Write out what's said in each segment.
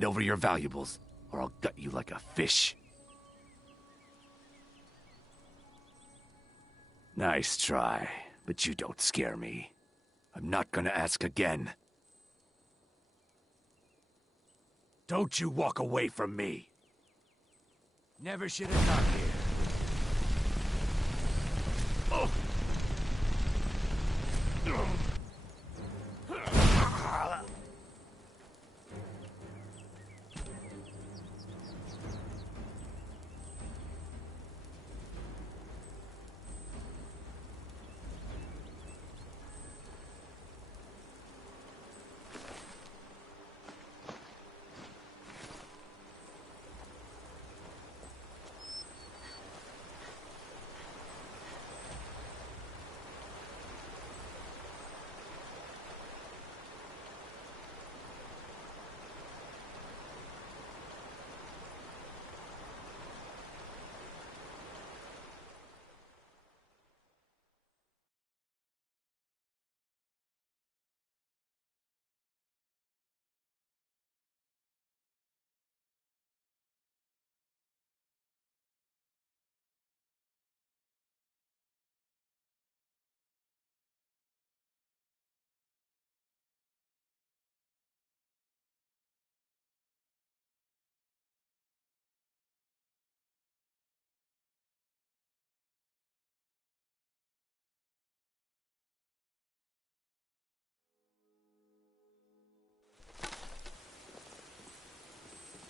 hand over your valuables, or I'll gut you like a fish. Nice try, but you don't scare me. I'm not gonna ask again. Don't you walk away from me. Never should have come here. Oh.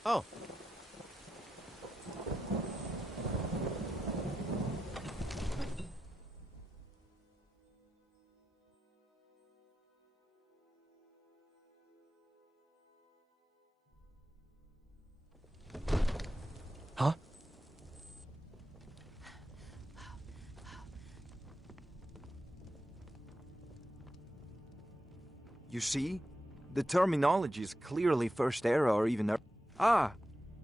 Oh. Huh? You see? The terminology is clearly First Era or even... Ah!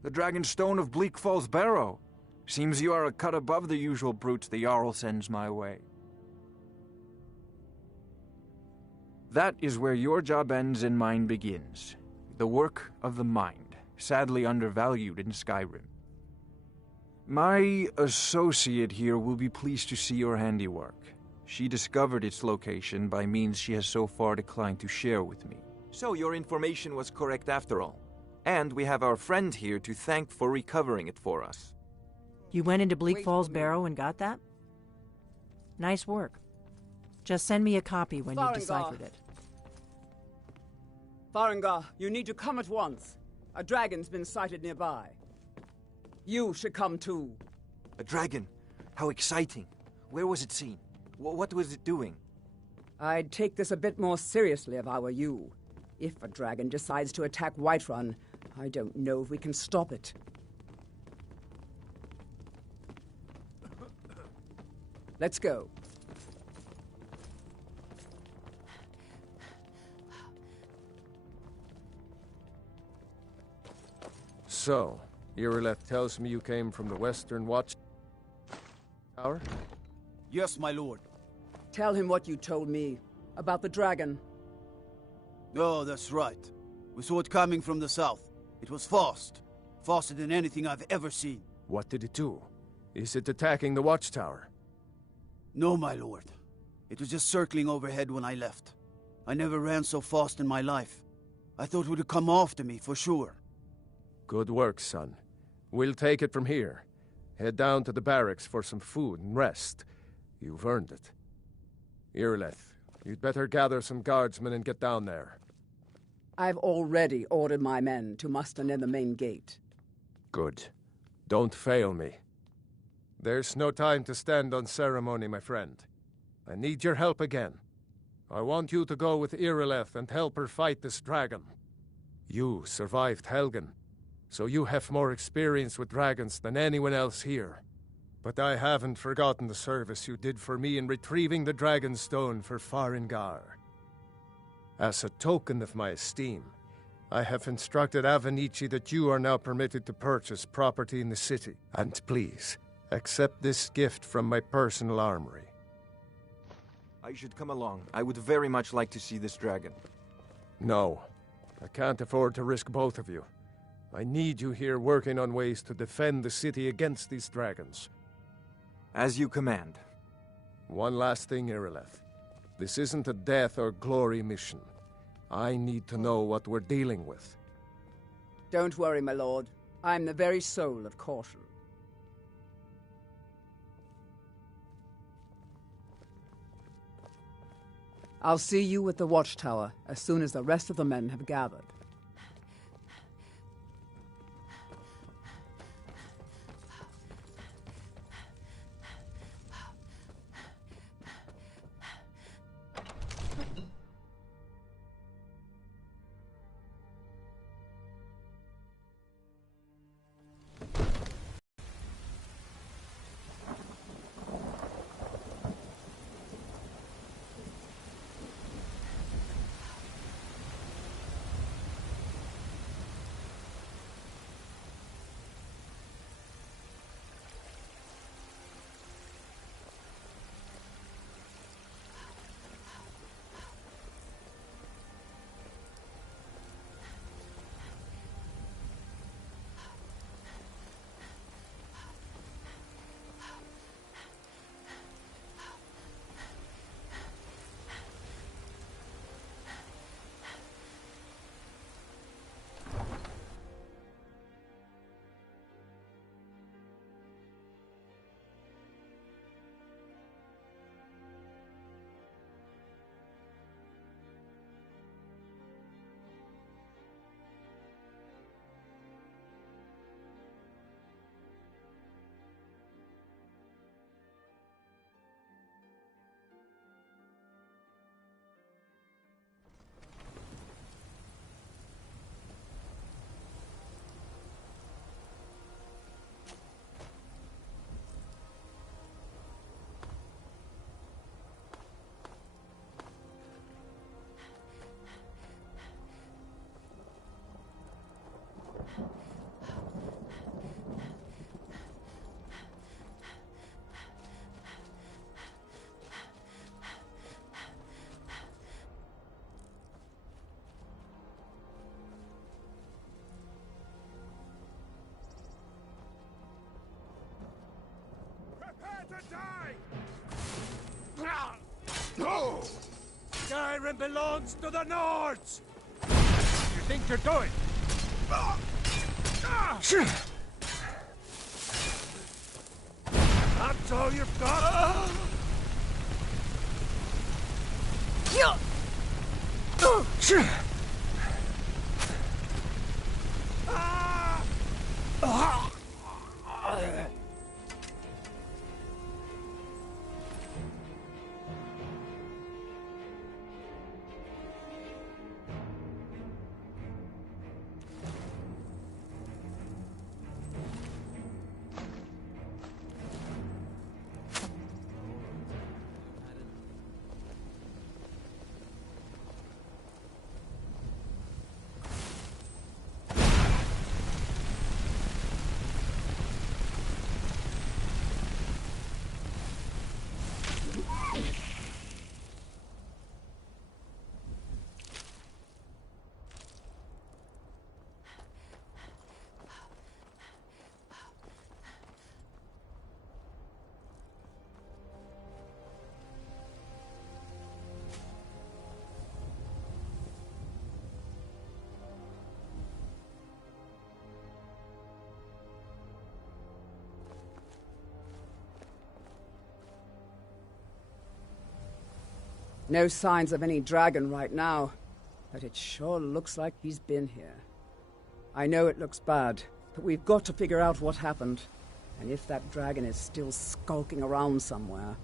The Dragonstone of Bleak Falls Barrow. Seems you are a cut above the usual brutes the Jarl sends my way. That is where your job ends and mine begins. The work of the mind, sadly undervalued in Skyrim. My associate here will be pleased to see your handiwork. She discovered its location by means she has so far declined to share with me. So your information was correct after all. And we have our friend here to thank for recovering it for us. You went into Bleak Falls Barrow and got that? Nice work. Just send me a copy when you've deciphered it. Farengar, you need to come at once. A dragon's been sighted nearby. You should come too. A dragon? How exciting. Where was it seen? What was it doing? I'd take this a bit more seriously if I were you. If a dragon decides to attack Whiterun, I don't know if we can stop it. Let's go. So, Irileth tells me you came from the Western Watch Tower? Yes, my lord. Tell him what you told me about the dragon. Oh, that's right. We saw it coming from the south. It was fast. Faster than anything I've ever seen. What did it do? Is it attacking the watchtower? No, my lord. It was just circling overhead when I left. I never ran so fast in my life. I thought it would come after me, for sure. Good work, son. We'll take it from here. Head down to the barracks for some food and rest. You've earned it. Irileth, you'd better gather some guardsmen and get down there. I've already ordered my men to muster near the main gate. Good. Don't fail me. There's no time to stand on ceremony, my friend. I need your help again. I want you to go with Irileth and help her fight this dragon. You survived Helgen, so you have more experience with dragons than anyone else here. But I haven't forgotten the service you did for me in retrieving the Dragonstone for Farengar. As a token of my esteem, I have instructed Avenici that you are now permitted to purchase property in the city. And please, accept this gift from my personal armory. I should come along. I would very much like to see this dragon. No, I can't afford to risk both of you. I need you here working on ways to defend the city against these dragons. As you command. One last thing, Irileth. This isn't a death or glory mission. I need to know what we're dealing with. Don't worry, my lord. I'm the very soul of caution. I'll see you at the watchtower as soon as the rest of the men have gathered. To die! No! Skyrim belongs to the Nords! You think you're doing? That's all you've got? No signs of any dragon right now, but it sure looks like he's been here. I know it looks bad, but we've got to figure out what happened, and if that dragon is still skulking around somewhere.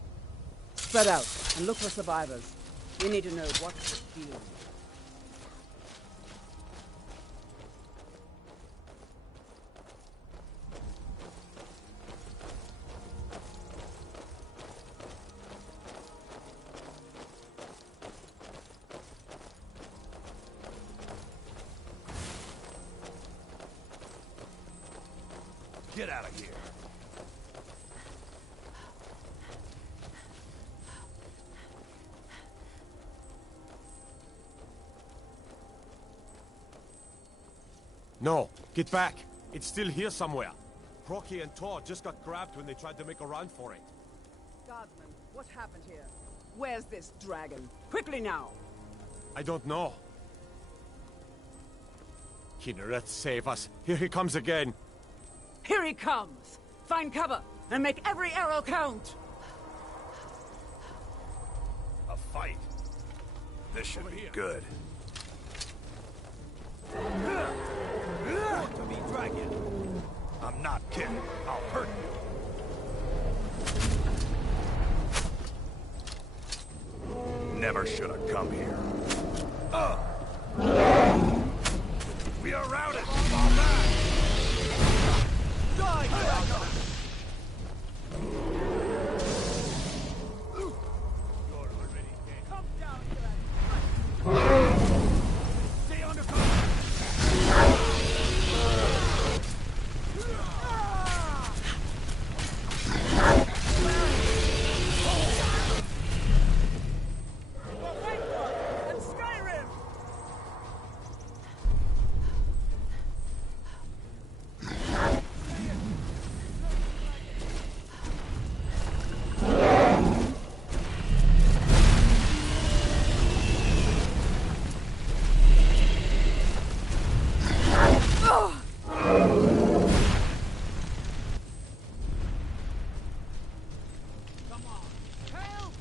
Spread out and look for survivors. We need to know what's the deal. Get out of here. No, get back. It's still here somewhere. Crocky and Tor just got grabbed when they tried to make a run for it. Guardsman, what happened here? Where's this dragon? Quickly now! I don't know. Kinneret, save us. Here he comes again. Here he comes! Find cover, and make every arrow count! A fight. This should be good. To be dragon. I'm not kidding. I'll hurt you. Never should have come here. We are routed! Fall back! Die, dragon! You're already dead. Come down to that! Stay under cover! And Skyrim! Come on! Help!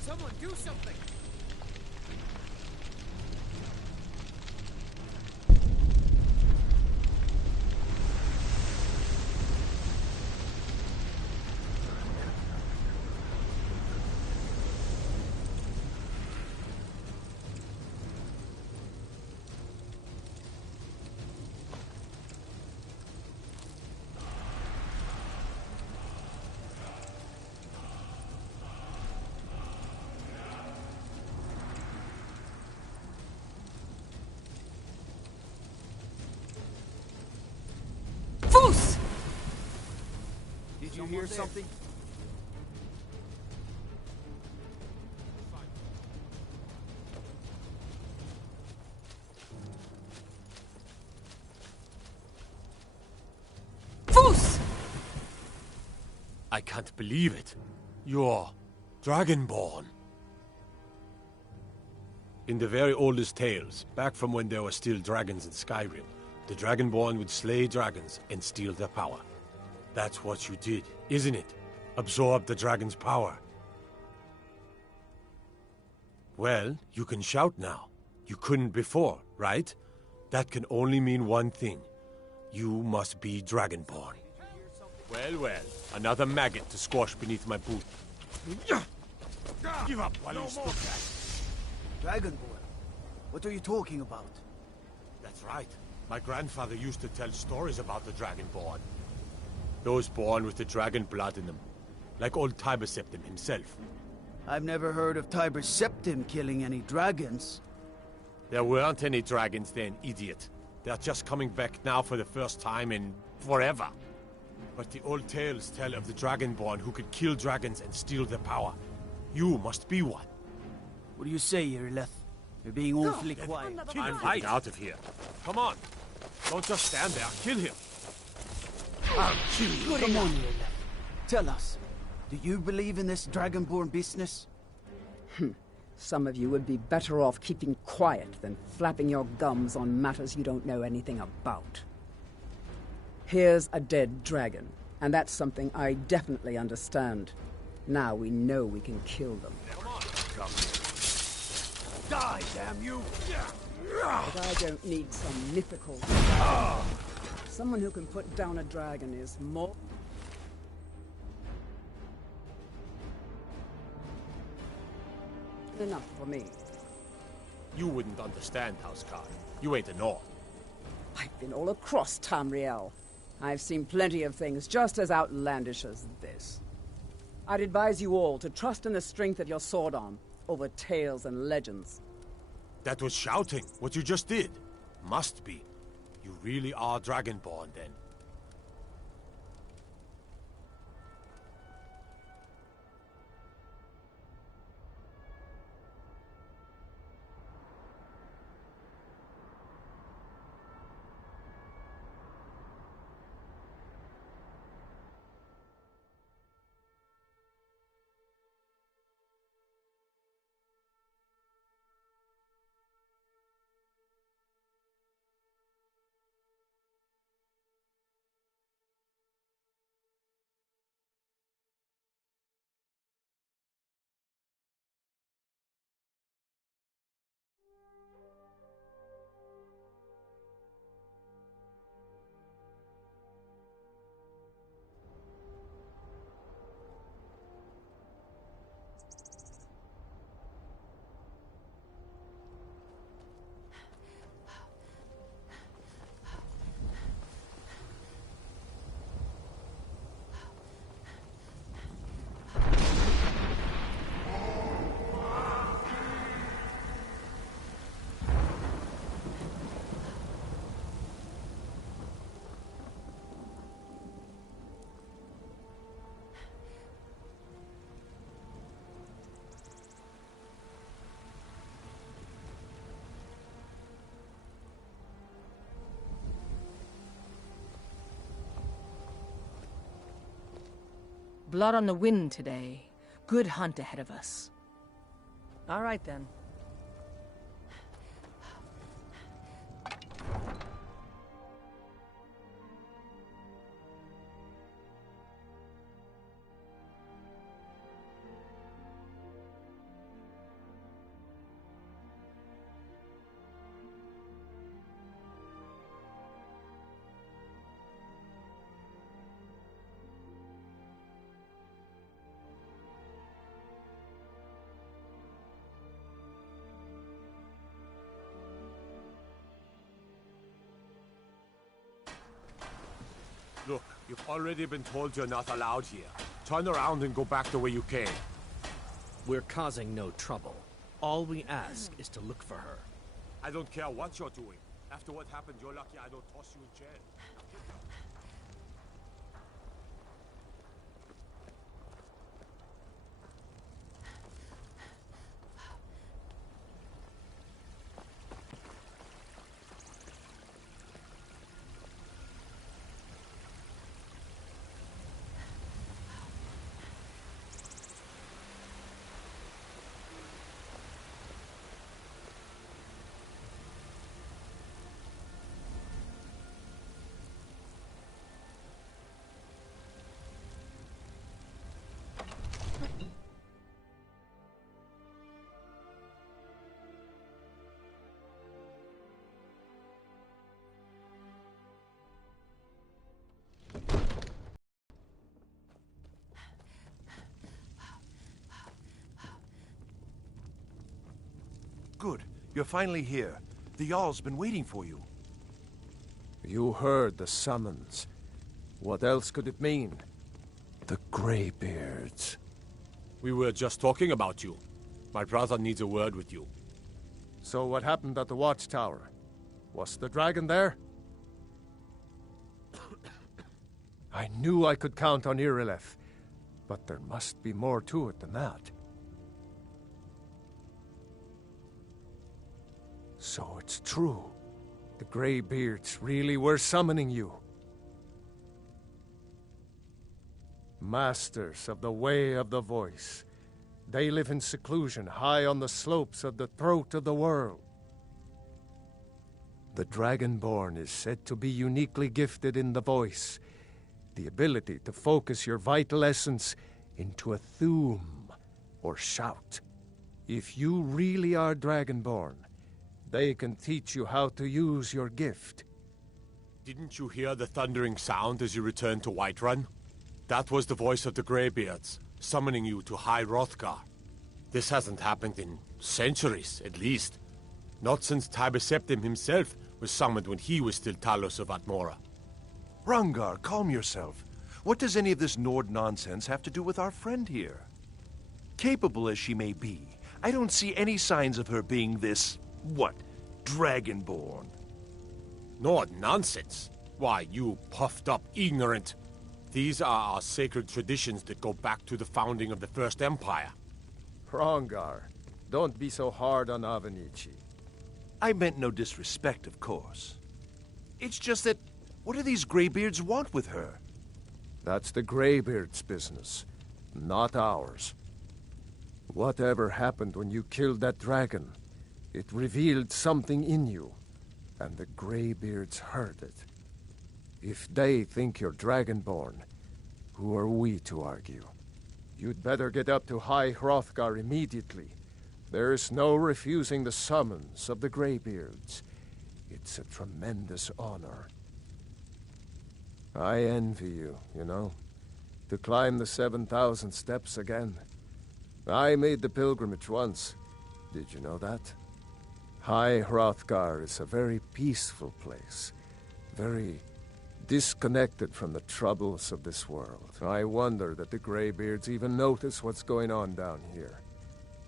Someone do something! Foos! Did you hear something? Foos! I can't believe it. You're Dragonborn. In the very oldest tales, back from when there were still dragons in Skyrim, the Dragonborn would slay dragons and steal their power. That's what you did, isn't it? Absorb the dragon's power. Well, you can shout now. You couldn't before, right? That can only mean one thing. You must be Dragonborn. Well, well, another maggot to squash beneath my boot. Give up while you still can. Dragonborn? What are you talking about? That's right. My grandfather used to tell stories about the Dragonborn. Those born with the dragon blood in them. Like old Tiber Septim himself. I've never heard of Tiber Septim killing any dragons. There weren't any dragons then, idiot. They're just coming back now for the first time in forever. But the old tales tell of the Dragonborn who could kill dragons and steal their power. You must be one. What do you say, Irileth? You're being awfully quiet. I'm right out of here. Come on. Don't just stand there. Kill him. I'll kill you. Come on, Irileth. Tell us, do you believe in this Dragonborn business? Some of you would be better off keeping quiet than flapping your gums on matters you don't know anything about. Here's a dead dragon, and that's something I definitely understand. Now we know we can kill them. Come here. Die, damn you! But I don't need some mythical... Someone who can put down a dragon is more... enough for me. You wouldn't understand, Housecarl. You ain't a Nord. I've been all across Tamriel. I've seen plenty of things just as outlandish as this. I'd advise you all to trust in the strength of your sword arm over tales and legends. That was shouting, what you just did. Must be. You really are Dragonborn, then. Blood on the wind today. Good hunt ahead of us. All right, then. Look, you've already been told you're not allowed here. Turn around and go back the way you came. We're causing no trouble. All we ask is to look for her. I don't care what you're doing. After what happened, you're lucky I don't toss you in jail. Good. You're finally here. The Jarl's been waiting for you. You heard the summons. What else could it mean? The Greybeards. We were just talking about you. My brother needs a word with you. So what happened at the watchtower? Was the dragon there? I knew I could count on Irileth, but there must be more to it than that. So it's true. The Greybeards really were summoning you. Masters of the Way of the Voice. They live in seclusion high on the slopes of the throat of the world. The Dragonborn is said to be uniquely gifted in the voice, the ability to focus your vital essence into a thume or shout. If you really are Dragonborn, they can teach you how to use your gift. Didn't you hear the thundering sound as you returned to Whiterun? That was the voice of the Greybeards, summoning you to High Hrothgar. This hasn't happened in centuries, at least. Not since Tiber Septim himself was summoned when he was still Talos of Atmora. Hrongar, calm yourself. What does any of this Nord nonsense have to do with our friend here? Capable as she may be, I don't see any signs of her being this, Dragonborn. Nord nonsense? Why, you puffed up ignorant. These are our sacred traditions that go back to the founding of the First Empire. Hrongar, don't be so hard on Avenici. I meant no disrespect, of course. It's just that, what do these Greybeards want with her? That's the Greybeards' business, not ours. Whatever happened when you killed that dragon, it revealed something in you, and the Greybeards heard it. If they think you're Dragonborn, who are we to argue? You'd better get up to High Hrothgar immediately. There's no refusing the summons of the Greybeards. It's a tremendous honor. I envy you, you know, to climb the 7,000 steps again. I made the pilgrimage once. Did you know that? High Hrothgar is a very peaceful place, very disconnected from the troubles of this world. I wonder that the Greybeards even notice what's going on down here.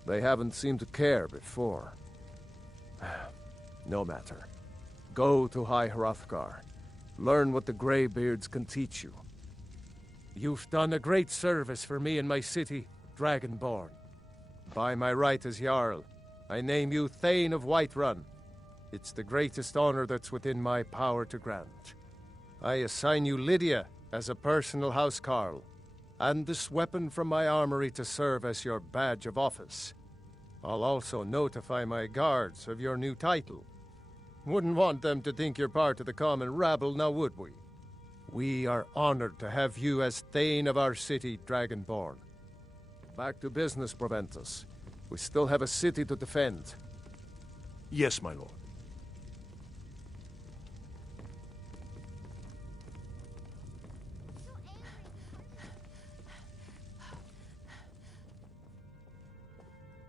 They haven't seemed to care before. No matter. Go to High Hrothgar. Learn what the Greybeards can teach you. You've done a great service for me and my city, Dragonborn. By my right as Jarl, I name you Thane of Whiterun. It's the greatest honor that's within my power to grant. I assign you Lydia as a personal housecarl, and this weapon from my armory to serve as your badge of office. I'll also notify my guards of your new title. Wouldn't want them to think you're part of the common rabble, now would we? We are honored to have you as Thane of our city, Dragonborn. Back to business, Proventus. We still have a city to defend. Yes, my lord.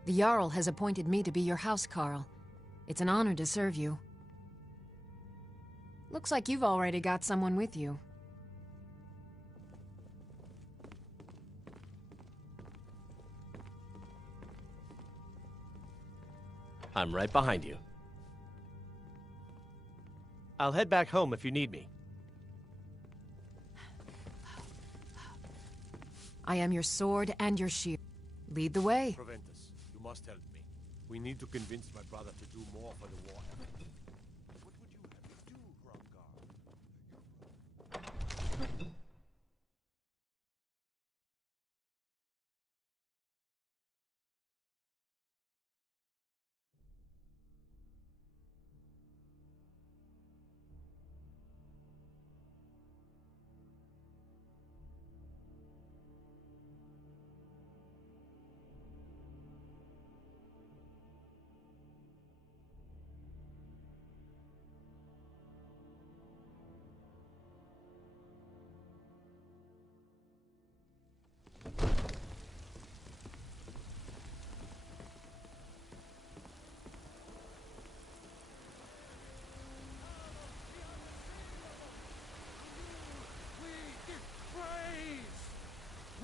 The Jarl has appointed me to be your housecarl. It's an honor to serve you. Looks like you've already got someone with you. I'm right behind you. I'll head back home if you need me. I am your sword and your shield. Lead the way. Proventus, you must help me. We need to convince my brother to do more for the war. What would you have me do, Gromgar?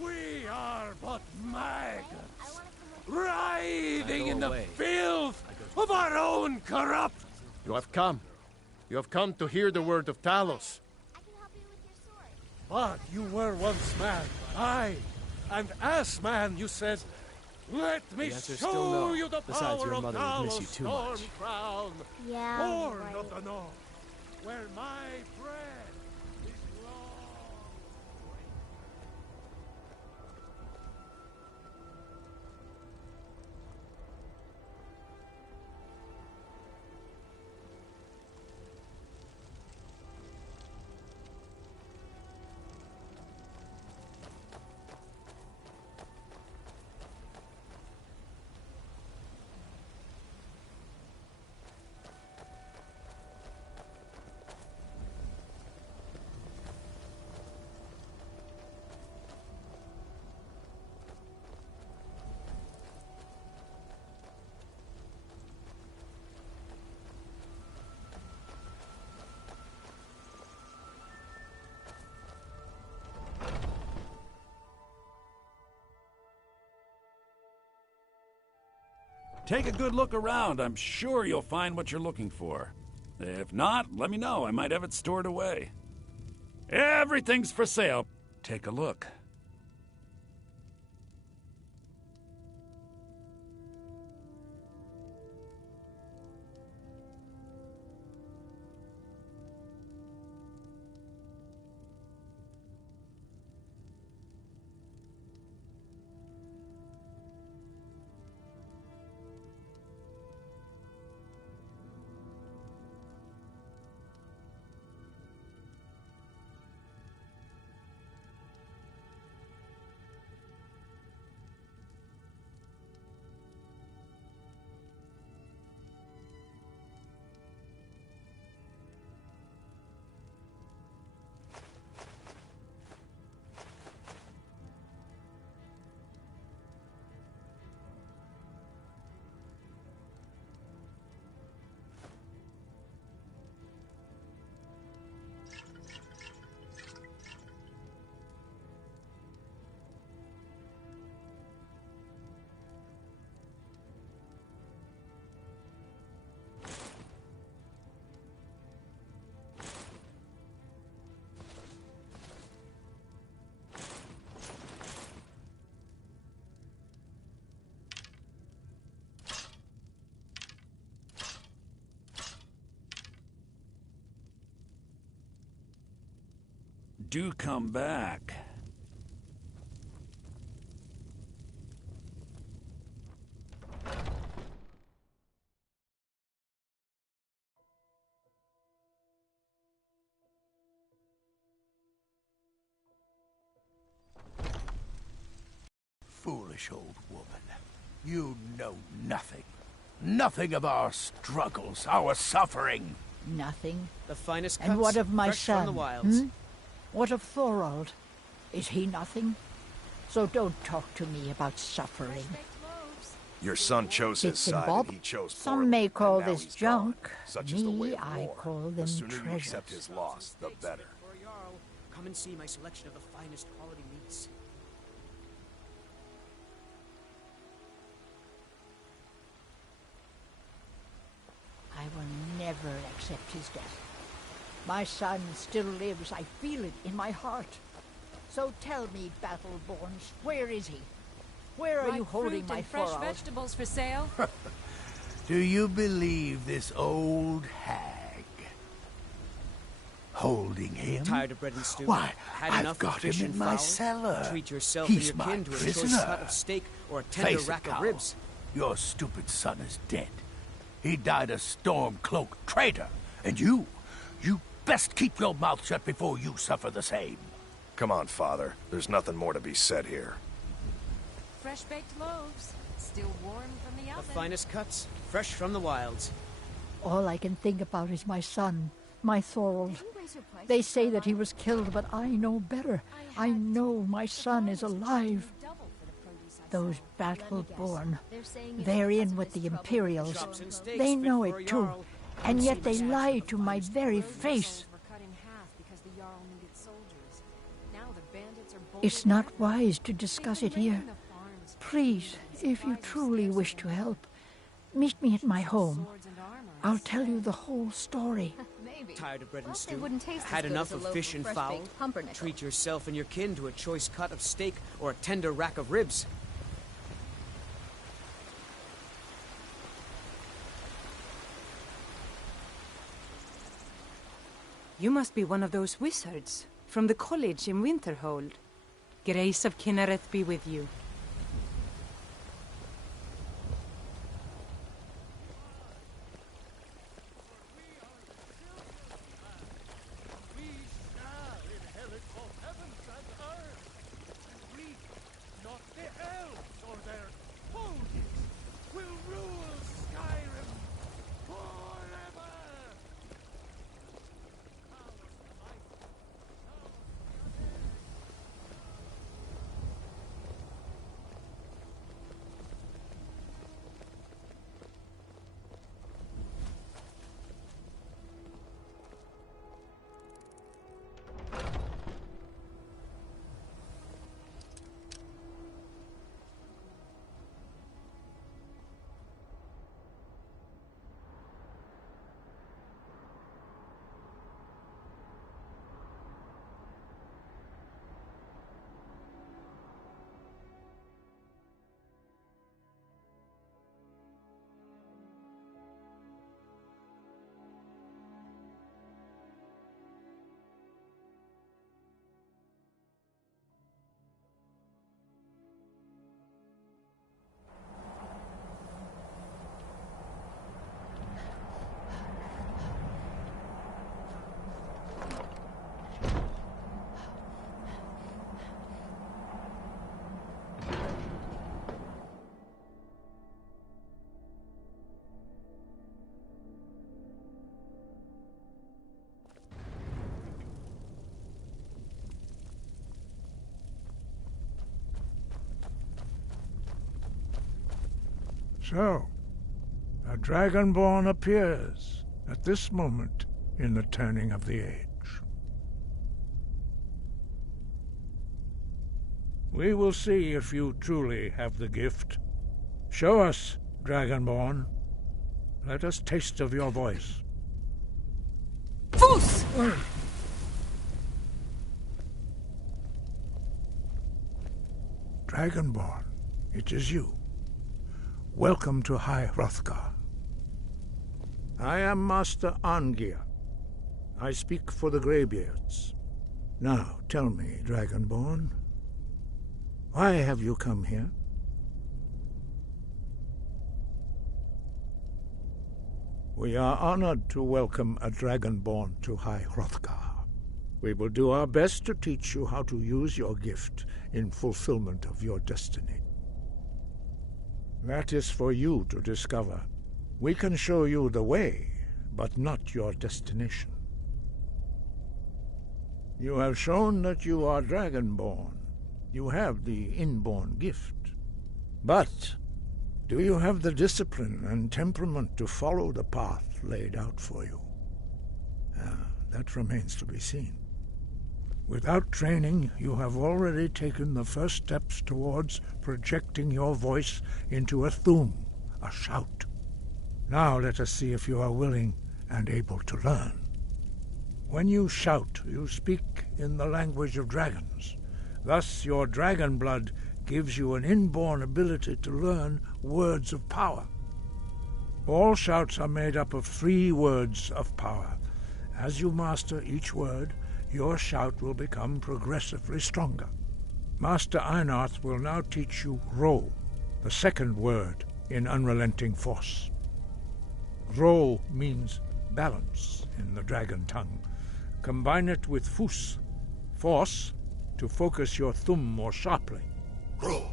We are but maggots, writhing in the filth of our own corrupt... You have come. You have come to hear the word of Talos. I can help you with your sword. But you were once man, aye, and as man you said, let me The answer's show still no. you the Besides, power your of mother would miss you Talos too much. Stormcrown, Yeah, born right. of the north, where my bread is long. Take a good look around. I'm sure you'll find what you're looking for. If not, let me know. I might have it stored away. Everything's for sale. Take a look. Do come back. foolish old woman. You know nothing. Nothing of our struggles, our suffering. Nothing. The finest And cuts, what of my fresh son? from the wilds. What of Thorold? Is he nothing? So don't talk to me about suffering. Your son chose his Bits and side, bob. and he chose Some poorly, may call and now this he's gone. junk. Such is the way Me, of I war. call them The sooner you treasures. accept his loss, the better. For a Jarl, come and see my selection of the finest quality meats. I will never accept his death. My son still lives. I feel it in my heart. So tell me, Battleborns, where is he? Where are you holding my fresh Thorold? vegetables for sale? Do you believe this old hag? Holding him? Tired of bread and stew? Why, Had I've enough of got him fish in and my fowl? cellar. Treat yourself He's and your my kin to a prisoner. choice cut of steak or a tender Face it, rack of Carl. ribs. Your stupid son is dead. He died a storm-cloaked traitor. And you best keep your mouth shut before you suffer the same. Come on, Father. There's nothing more to be said here. Fresh baked loaves, still warm from the The oven. finest cuts, fresh from the wilds. All I can think about is my son, my Thorold. They say that he was killed, but I know better. I know my son is alive. Those Battleborn, they're in with the Imperials. They know it too, and yet they lie to my very face. It's not wise to discuss it here. Please, if you truly wish to help, meet me at my home. I'll tell you the whole story. Tired of bread and They stew? wouldn't taste as Had good enough as a of loaf fish and fresh fowl? baked pumpernickel. Treat yourself and your kin to a choice cut of steak or a tender rack of ribs. You must be one of those wizards from the college in Winterhold. Grace of Kinnereth be with you. Not the elves or their holdings will rule Skyrim forever! So, a Dragonborn appears at this moment in the turning of the age. We will see if you truly have the gift. Show us, Dragonborn. Let us taste of your voice. Foos! Dragonborn, it is you. Welcome to High Hrothgar. I am Master Arngeir. I speak for the Greybeards. Now, tell me, Dragonborn, why have you come here? We are honored to welcome a Dragonborn to High Hrothgar. We will do our best to teach you how to use your gift in fulfillment of your destiny. That is for you to discover. We can show you the way, but not your destination. You have shown that you are Dragonborn. You have the inborn gift. But do you have the discipline and temperament to follow the path laid out for you? That remains to be seen. Without training, you have already taken the first steps towards projecting your voice into a thum, a shout. Now let us see if you are willing and able to learn. When you shout, you speak in the language of dragons. Thus, your dragon blood gives you an inborn ability to learn words of power. All shouts are made up of 3 words of power. As you master each word, your shout will become progressively stronger. Master Einarth will now teach you Ro, the second word in Unrelenting Force. Ro means balance in the dragon tongue. Combine it with Fus, force, to focus your thumb more sharply. Ro.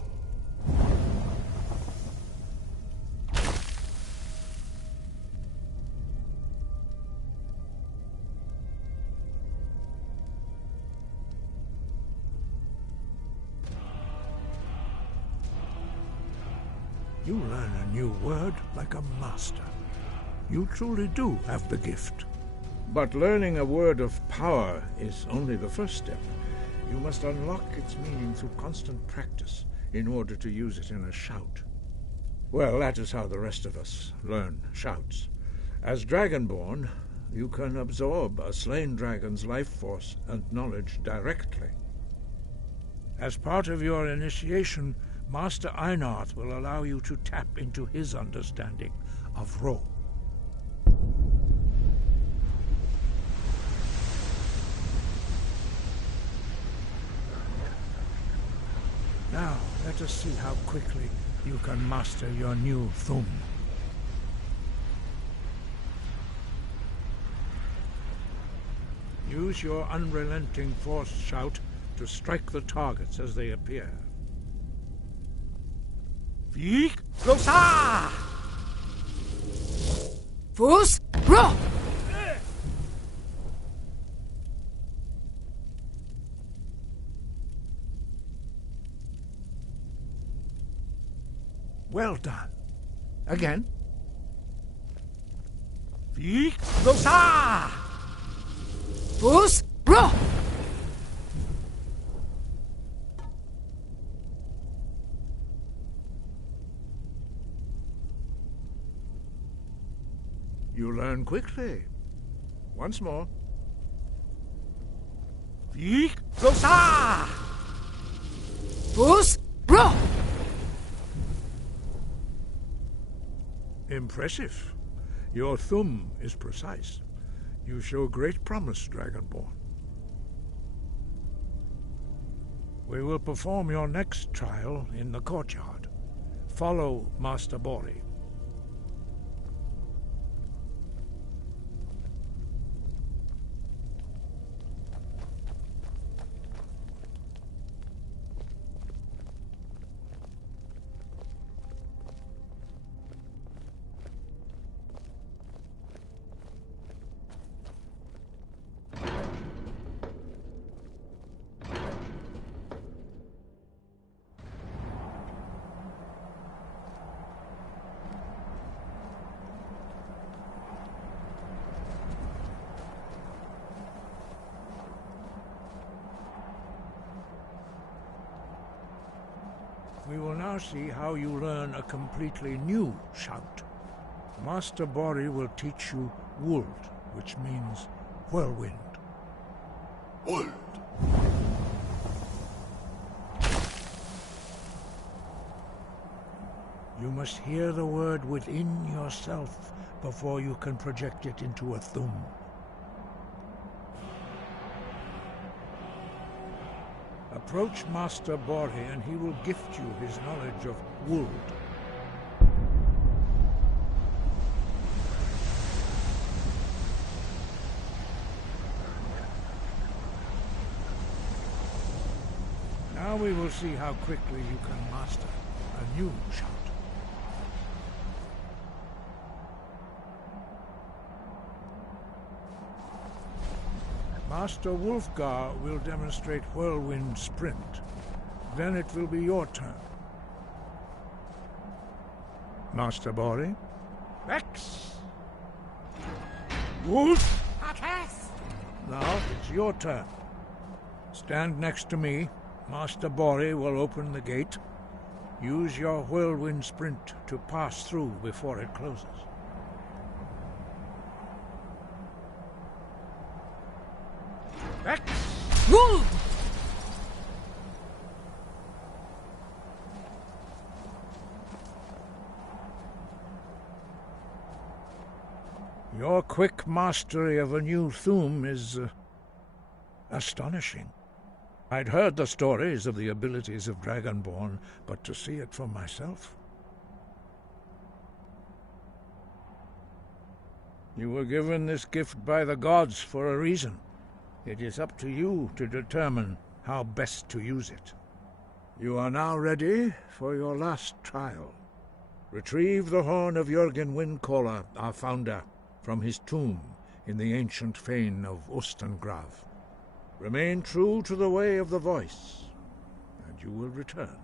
You learn a new word like a master. You truly do have the gift. But learning a word of power is only the first step. You must unlock its meaning through constant practice in order to use it in a shout. Well, that is how the rest of us learn shouts. As Dragonborn, you can absorb a slain dragon's life force and knowledge directly. As part of your initiation, Master Einarth will allow you to tap into his understanding of Ro. Now, let us see how quickly you can master your new thum. Use your unrelenting force shout to strike the targets as they appear. Vik Rosa! Fus Ro! Well done. Again. Vik Rosa! Fus Ro! You learn quickly. Once more. Vik Rosa! Fus Ro! Impressive. Your thumb is precise. You show great promise, Dragonborn. We will perform your next trial in the courtyard. Follow Master Bori. We will now see how you learn a completely new shout. Master Bori will teach you Wuld, which means whirlwind. Wuld. You must hear the word within yourself before you can project it into a thum. Approach Master Bori and he will gift you his knowledge of Wuld. Now we will see how quickly you can master a new shout. Master Wolfgar will demonstrate Whirlwind Sprint. Then it will be your turn. Master Bori? Vex! Wolf! Hakas! Now it's your turn. Stand next to me. Master Bori will open the gate. Use your Whirlwind Sprint to pass through before it closes. Vex! Wolf! Your quick mastery of a new Thum is astonishing. I'd heard the stories of the abilities of Dragonborn, but to see it for myself... You were given this gift by the gods for a reason. It is up to you to determine how best to use it. You are now ready for your last trial. Retrieve the horn of Jürgen Windcaller, our founder, from his tomb in the ancient fane of Ostengrav. Remain true to the way of the voice, and you will return.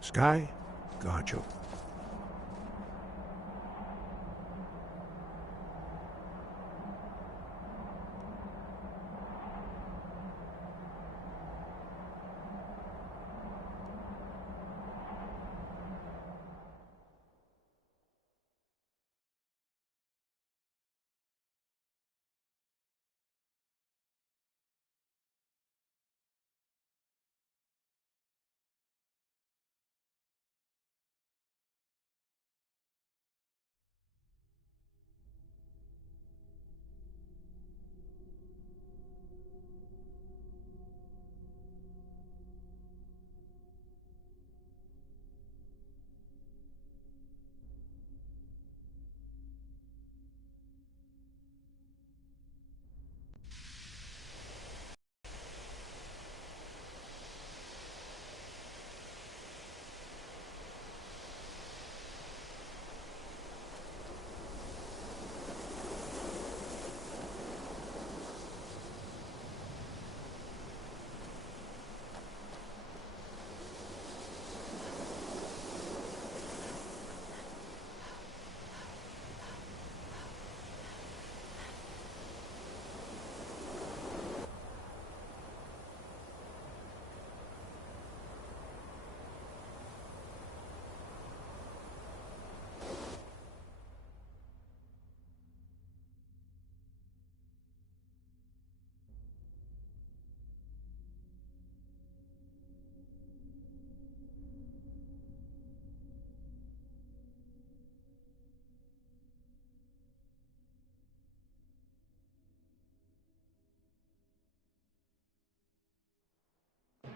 Sky, guard you.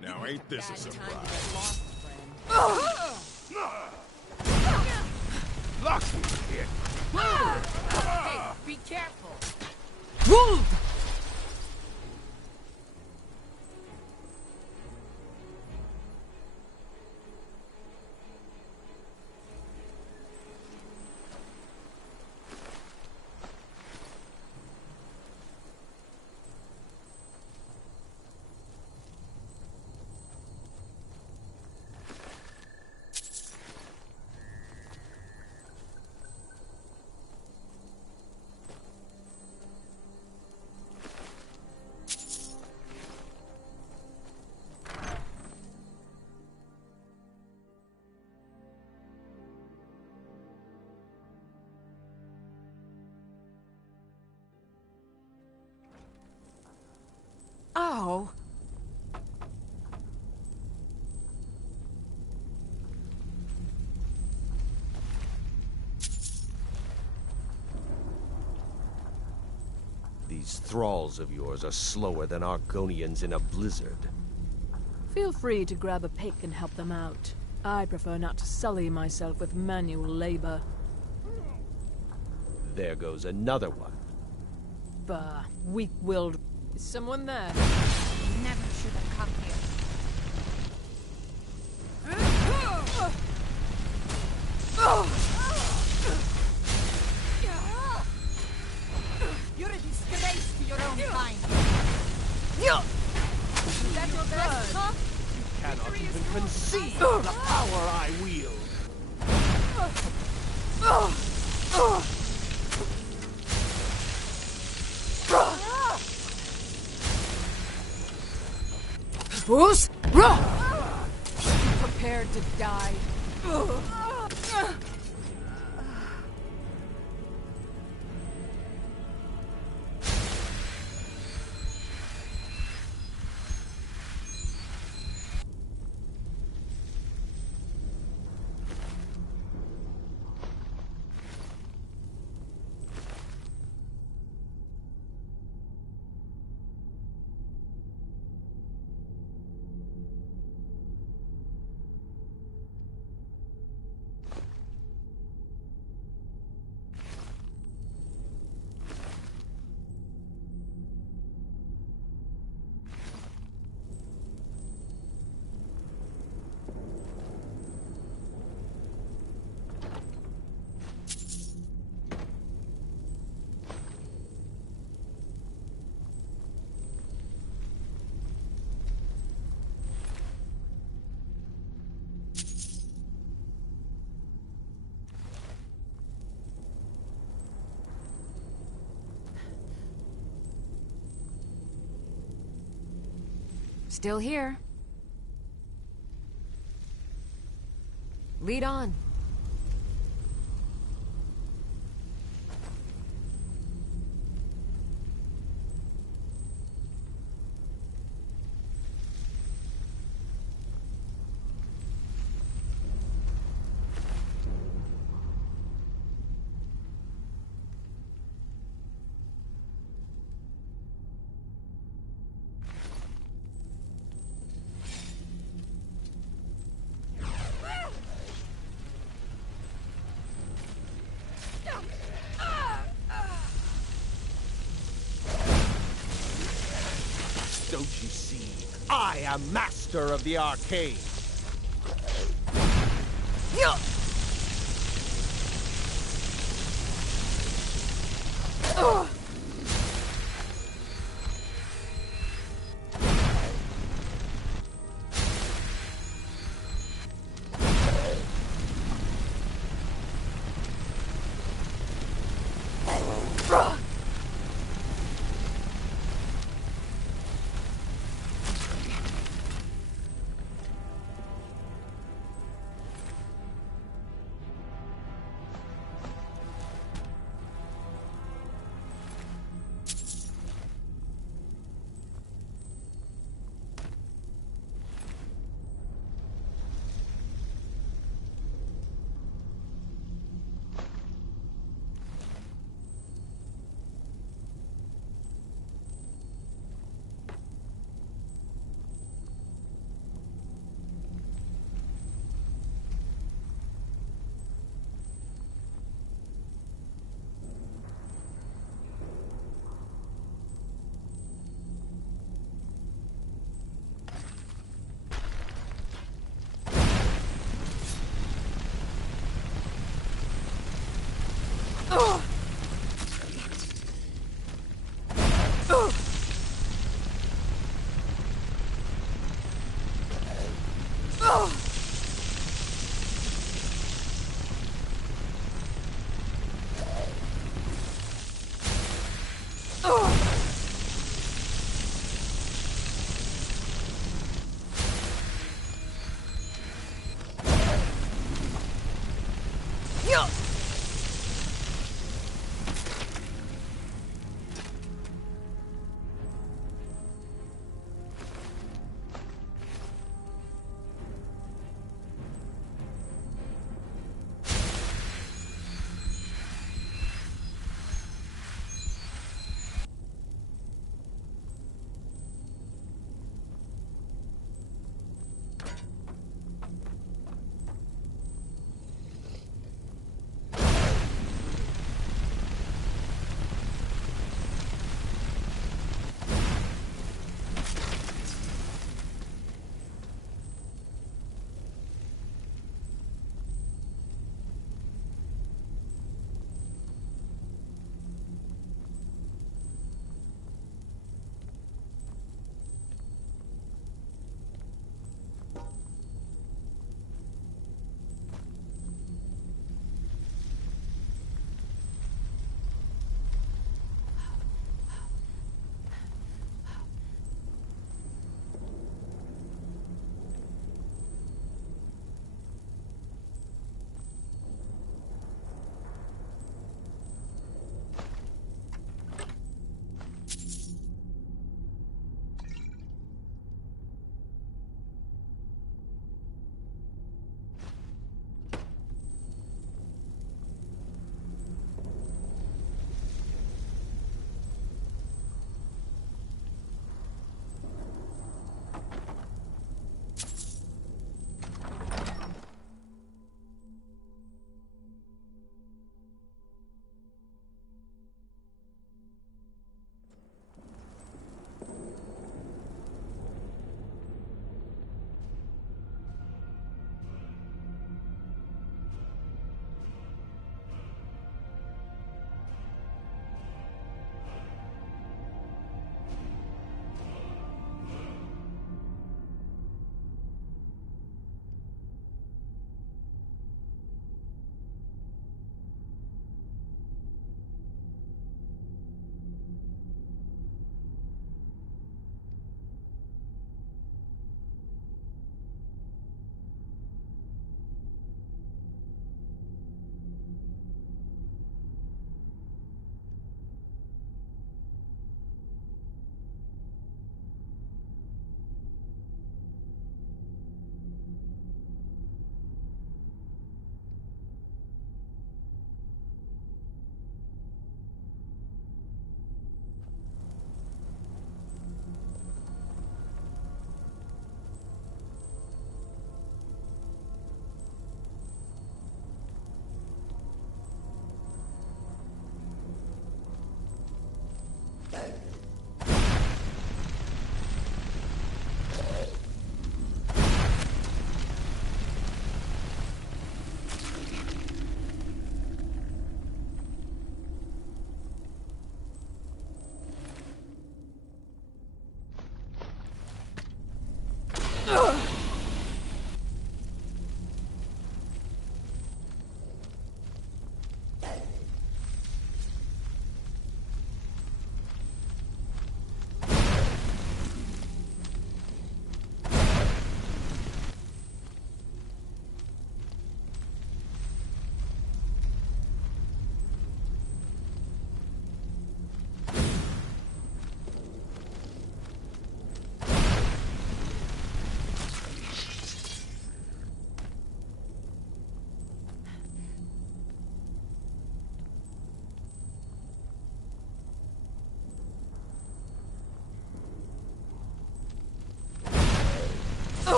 Now ain't this a surprise? Lucky kid. Hey, be careful. Wolf! Ow. These thralls of yours are slower than Argonians in a blizzard. Feel free to grab a pick and help them out. I prefer not to sully myself with manual labor. There goes another one. Bah, weak-willed. Is someone there? Never should have come here. your own kind. Is that your best, huh? Cannot even conceive the power I wield. Bruce? Be prepared to die. Still here. Lead on. Don't you see? I am master of the arcane.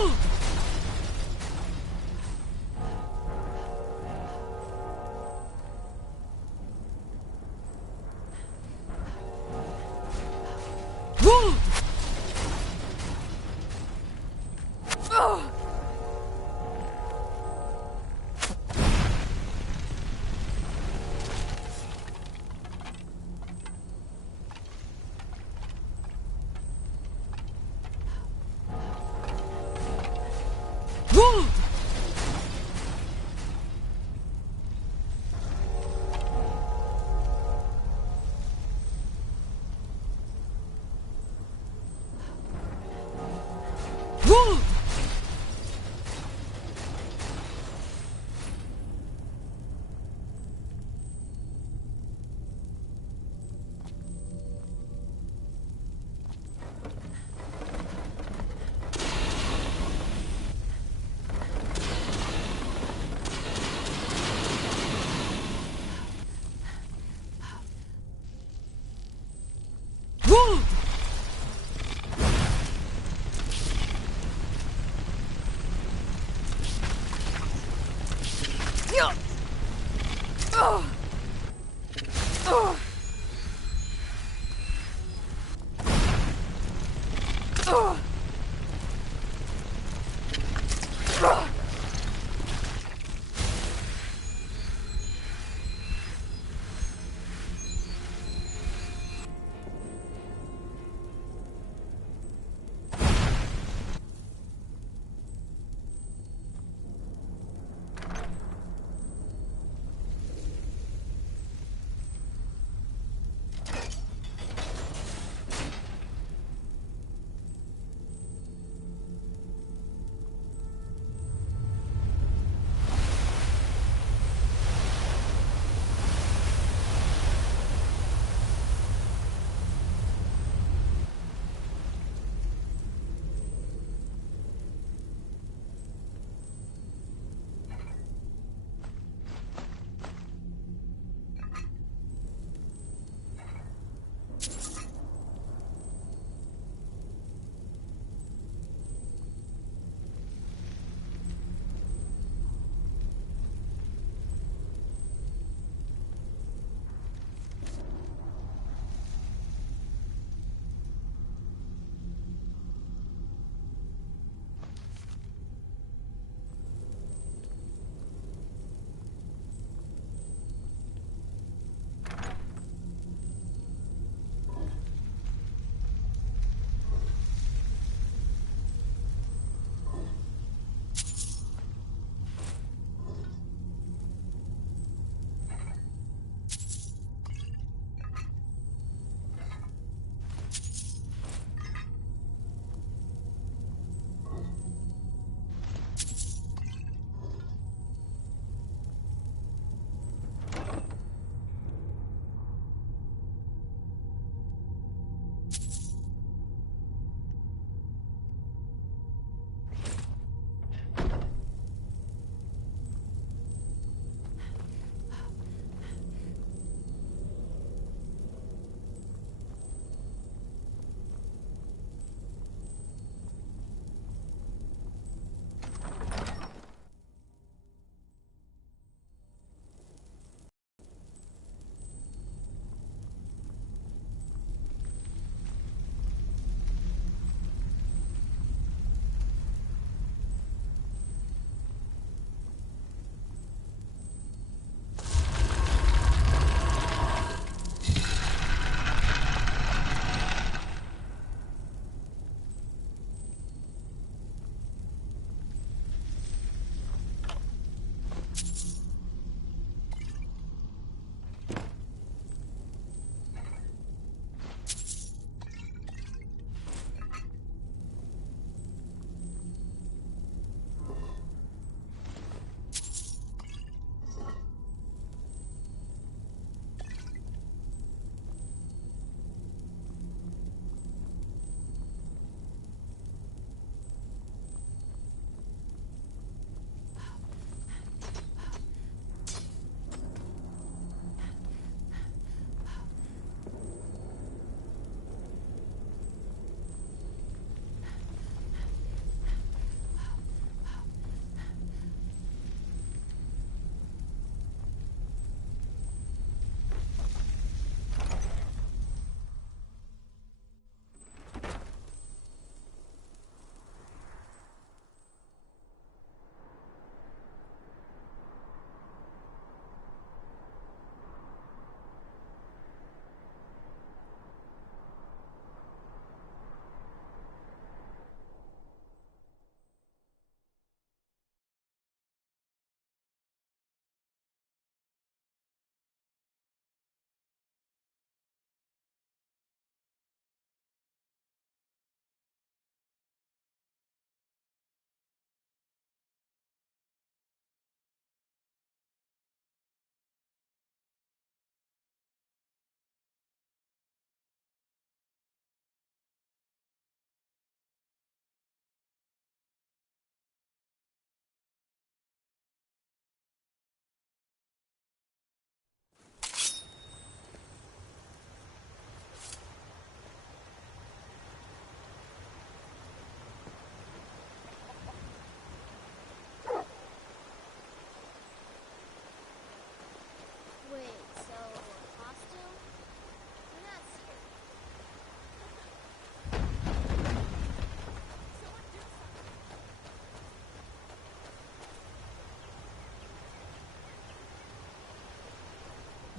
Wolf! Wolf! Ugh! Wolf! Wolf! Wolf!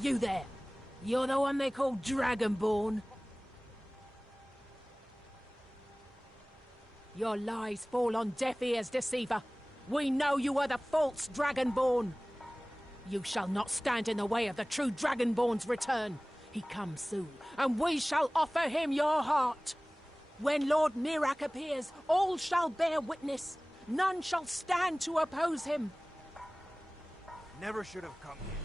You there. You're the one they call Dragonborn. Your lies fall on deaf ears, deceiver. We know you are the false Dragonborn. You shall not stand in the way of the true Dragonborn's return. He comes soon, and we shall offer him your heart. When Lord Mirak appears, all shall bear witness. None shall stand to oppose him. Never should have come here.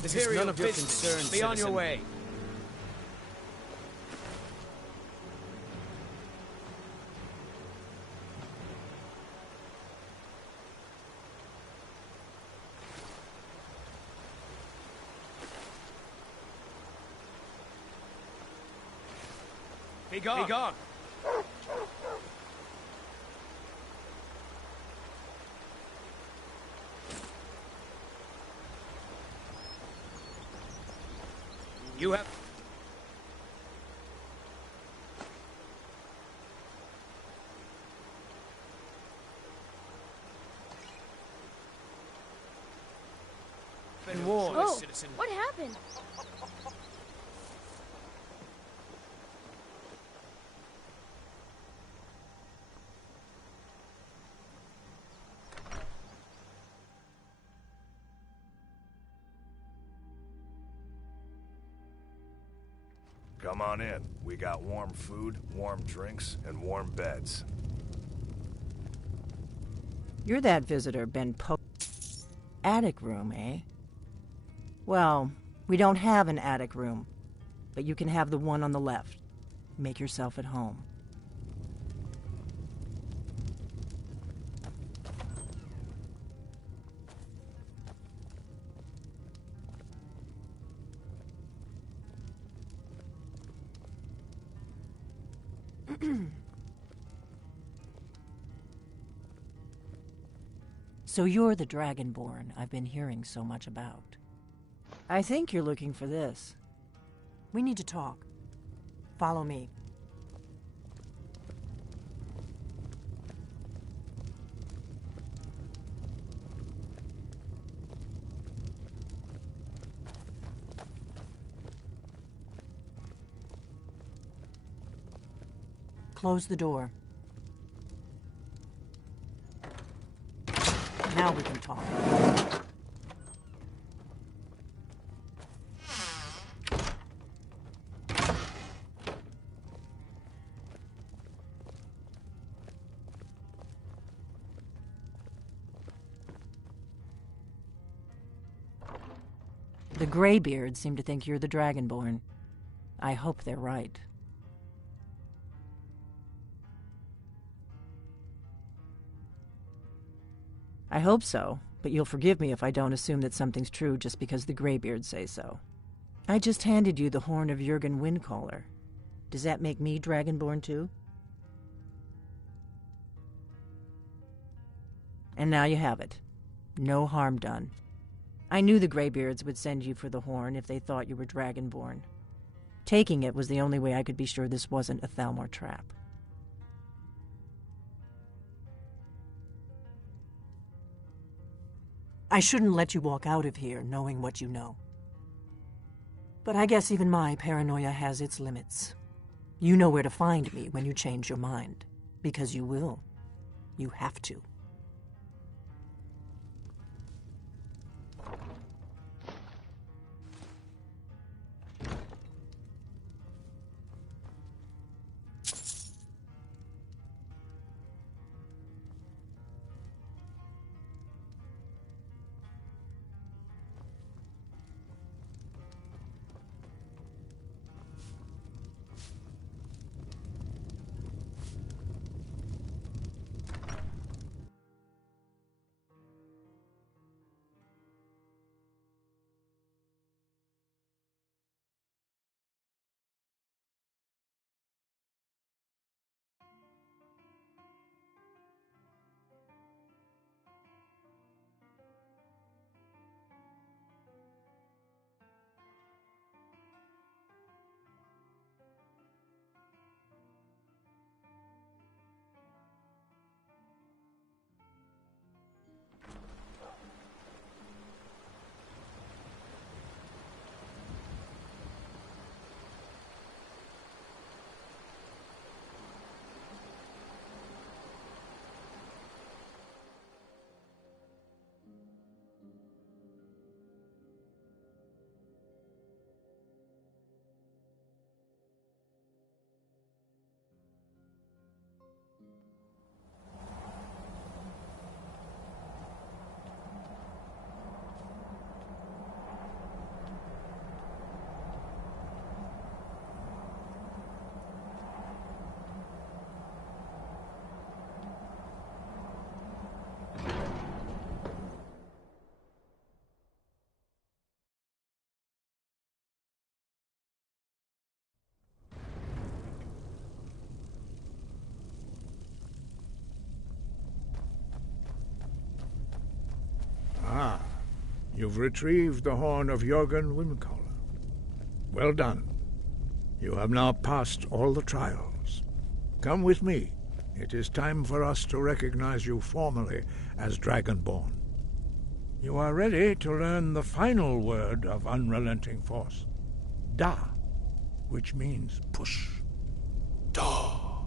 This is none of your concern. Be on your way. Be gone. Be gone. You have... been warned, citizen. What happened? Come on in. We got warm food, warm drinks, and warm beds. You're that visitor, Ben Attic room, eh? Well, we don't have an attic room, but you can have the one on the left. Make yourself at home. So you're the Dragonborn I've been hearing so much about. I think you're looking for this. We need to talk. Follow me. Close the door. Now we can talk. The Greybeards seem to think you're the Dragonborn. I hope they're right. I hope so, but you'll forgive me if I don't assume that something's true just because the Greybeards say so. I just handed you the horn of Jurgen Windcaller. Does that make me Dragonborn too? And now you have it. No harm done. I knew the Greybeards would send you for the horn if they thought you were Dragonborn. Taking it was the only way I could be sure this wasn't a Thalmor trap. I shouldn't let you walk out of here knowing what you know. But I guess even my paranoia has its limits. You know where to find me when you change your mind. Because you will. You have to. You've retrieved the horn of Jörgen Wimkoller. Well done. You have now passed all the trials. Come with me. It is time for us to recognize you formally as Dragonborn. You are ready to learn the final word of unrelenting force. Da, which means push. Da.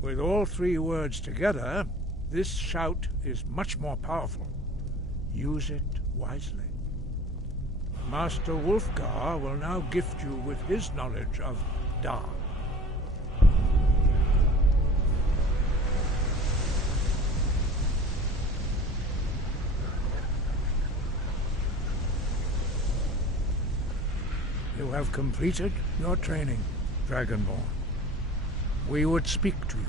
With all three words together, this shout is much more powerful. Use it wisely. Master Wulfgar will now gift you with his knowledge of Da. You have completed your training, Dragonborn. We would speak to you.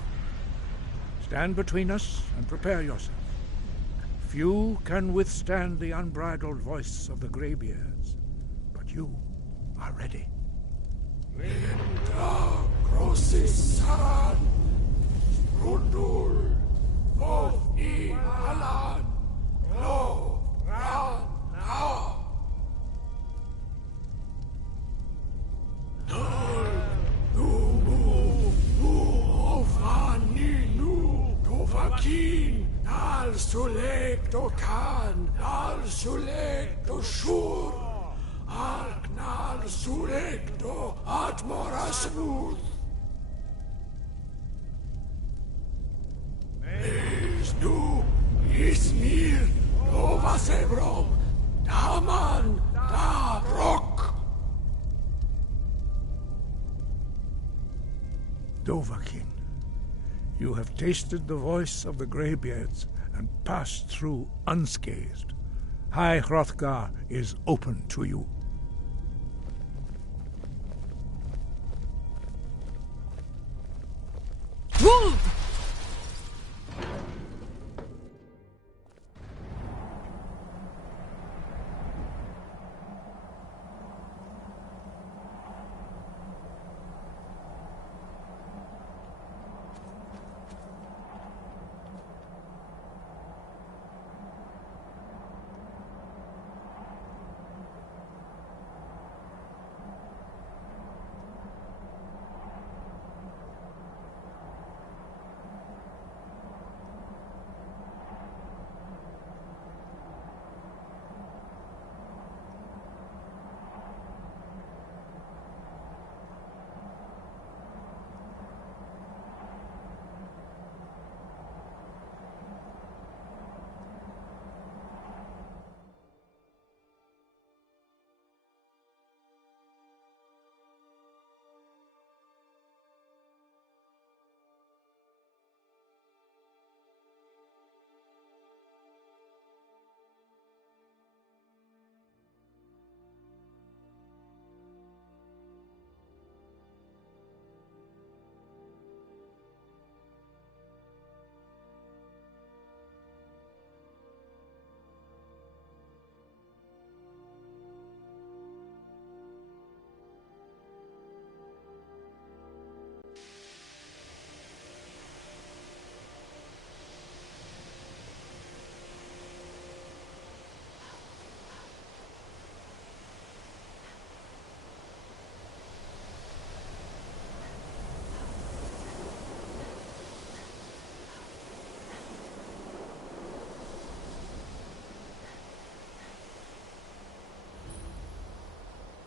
Stand between us and prepare yourself. Few can withstand the unbridled voice of the Greybeards, but you are ready. Linda Grossis-san, Rundul, Mov I Alan, Lo, Ran, Na. Nol, Numu, Nuovaninu, Novakin, Nal Sulek do Kan, Nal Sulek do Shur, Nal Sulek do Atmorasmuth. Meis nu, Ismir, Novasebrom, Daman, Da Rock. Dovahkiin, you have tasted the voice of the Greybeards and passed through unscathed. High Hrothgar is open to you. Wolf!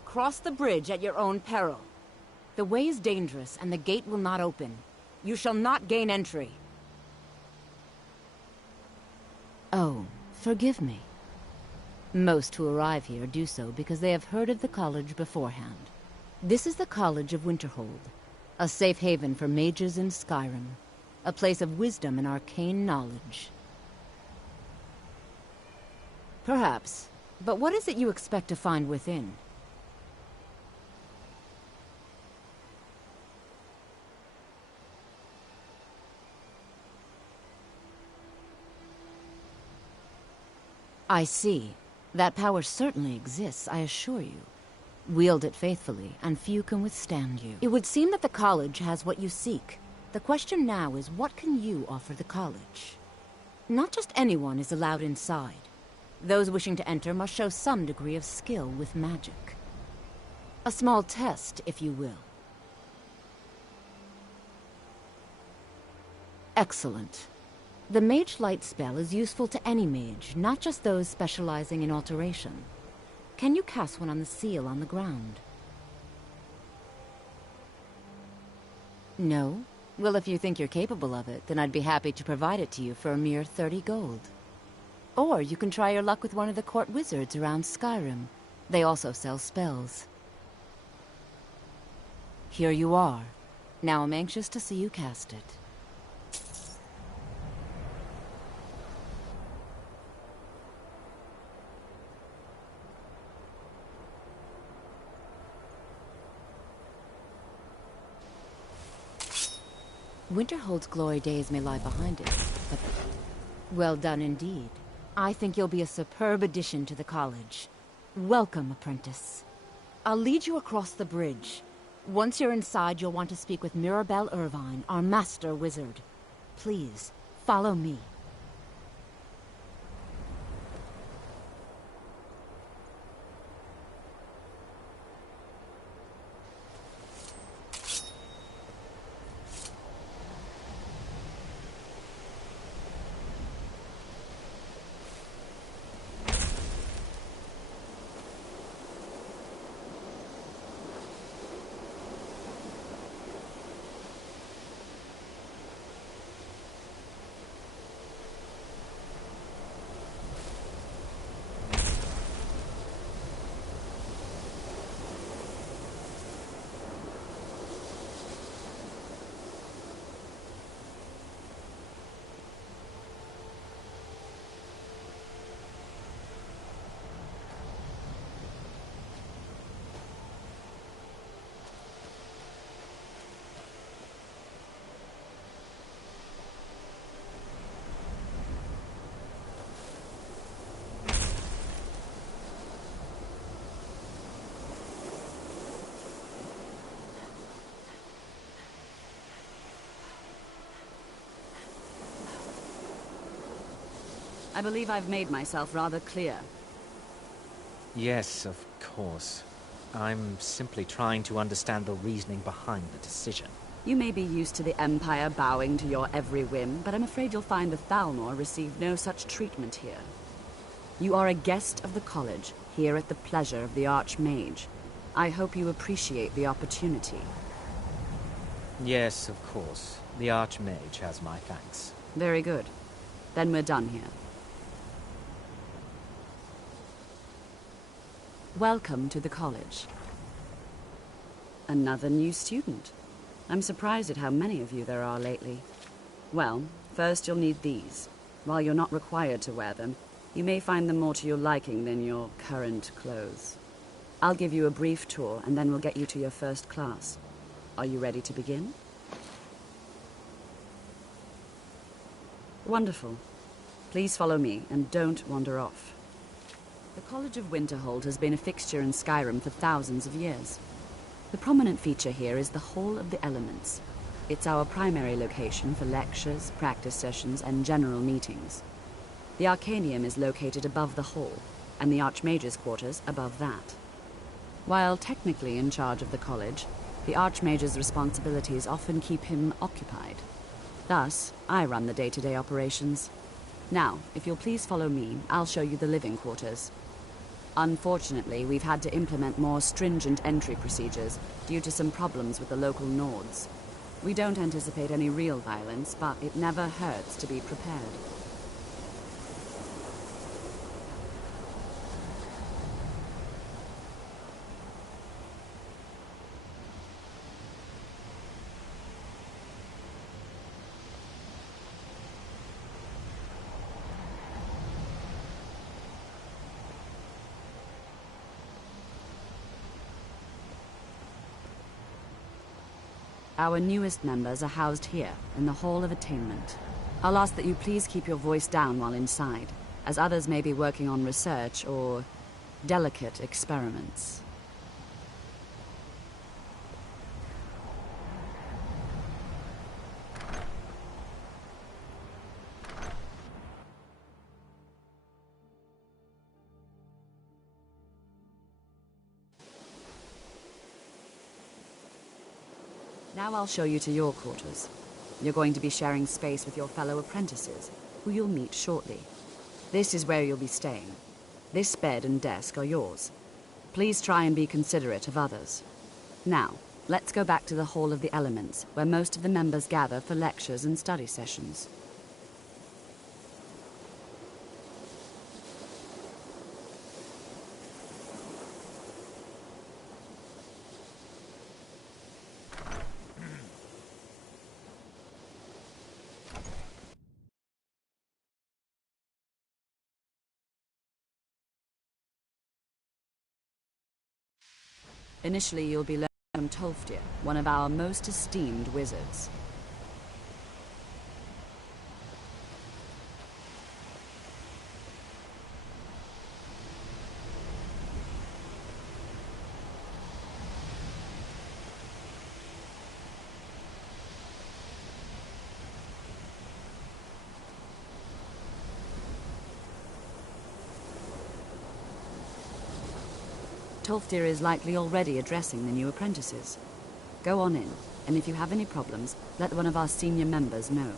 Cross the bridge at your own peril. The way is dangerous, and the gate will not open. You shall not gain entry. Oh, forgive me. Most who arrive here do so because they have heard of the college beforehand. This is the College of Winterhold, a safe haven for mages in Skyrim, a place of wisdom and arcane knowledge. Perhaps, but what is it you expect to find within? I see. That power certainly exists, I assure you. Wield it faithfully, and few can withstand you. It would seem that the college has what you seek. The question now is, what can you offer the college? Not just anyone is allowed inside. Those wishing to enter must show some degree of skill with magic. A small test, if you will. Excellent. The Mage Light spell is useful to any mage, not just those specializing in alteration. Can you cast one on the seal on the ground? No? Well, if you think you're capable of it, then I'd be happy to provide it to you for a mere 30 gold. Or you can try your luck with one of the court wizards around Skyrim. They also sell spells. Here you are. Now I'm anxious to see you cast it. Winterhold's glory days may lie behind it, but well done indeed. I think you'll be a superb addition to the college. Welcome, apprentice. I'll lead you across the bridge. Once you're inside, you'll want to speak with Mirabelle Irvine, our master wizard. Please, follow me. I believe I've made myself rather clear. Yes, of course. I'm simply trying to understand the reasoning behind the decision. You may be used to the Empire bowing to your every whim, but I'm afraid you'll find the Thalmor receive no such treatment here. You are a guest of the college, here at the pleasure of the Archmage. I hope you appreciate the opportunity. Yes, of course. The Archmage has my thanks. Very good. Then we're done here. Welcome to the college. Another new student. I'm surprised at how many of you there are lately. Well, first you'll need these. While you're not required to wear them, you may find them more to your liking than your current clothes. I'll give you a brief tour, and then we'll get you to your first class. Are you ready to begin? Wonderful. Please follow me, and don't wander off. The College of Winterhold has been a fixture in Skyrim for thousands of years. The prominent feature here is the Hall of the Elements. It's our primary location for lectures, practice sessions, and general meetings. The Arcanium is located above the hall, and the Archmage's quarters above that. While technically in charge of the college, the Archmage's responsibilities often keep him occupied. Thus, I run the day-to-day operations. Now, if you'll please follow me, I'll show you the living quarters. Unfortunately, we've had to implement more stringent entry procedures due to some problems with the local Nords. We don't anticipate any real violence, but it never hurts to be prepared. Our newest members are housed here, in the Hall of Attainment. I'll ask that you please keep your voice down while inside, as others may be working on research or delicate experiments. Now I'll show you to your quarters. You're going to be sharing space with your fellow apprentices, who you'll meet shortly. This is where you'll be staying. This bed and desk are yours. Please try and be considerate of others. Now, let's go back to the Hall of the Elements, where most of the members gather for lectures and study sessions. Initially, you'll be learning from Tolfdir, one of our most esteemed wizards. Tolfdir is likely already addressing the new apprentices. Go on in, and if you have any problems, let one of our senior members know.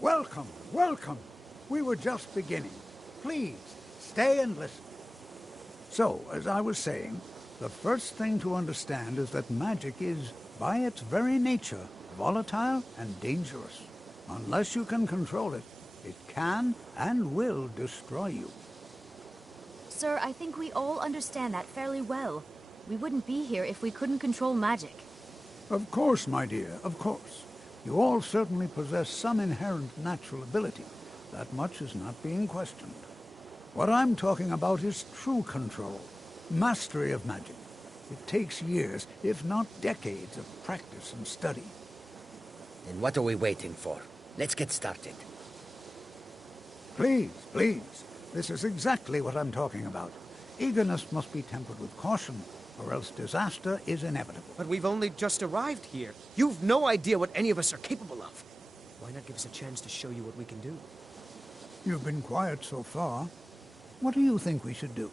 Welcome, welcome. We were just beginning. Please, stay and listen. So, as I was saying, the first thing to understand is that magic is, by its very nature, volatile and dangerous. Unless you can control it, it can and will destroy you. Sir, I think we all understand that fairly well. We wouldn't be here if we couldn't control magic. Of course, my dear, of course. You all certainly possess some inherent natural ability. That much is not being questioned. What I'm talking about is true control, mastery of magic. It takes years, if not decades, of practice and study. Then what are we waiting for? Let's get started. Please, please. This is exactly what I'm talking about. Eagerness must be tempered with caution, or else disaster is inevitable. But we've only just arrived here. You've no idea what any of us are capable of. Why not give us a chance to show you what we can do? You've been quiet so far. What do you think we should do?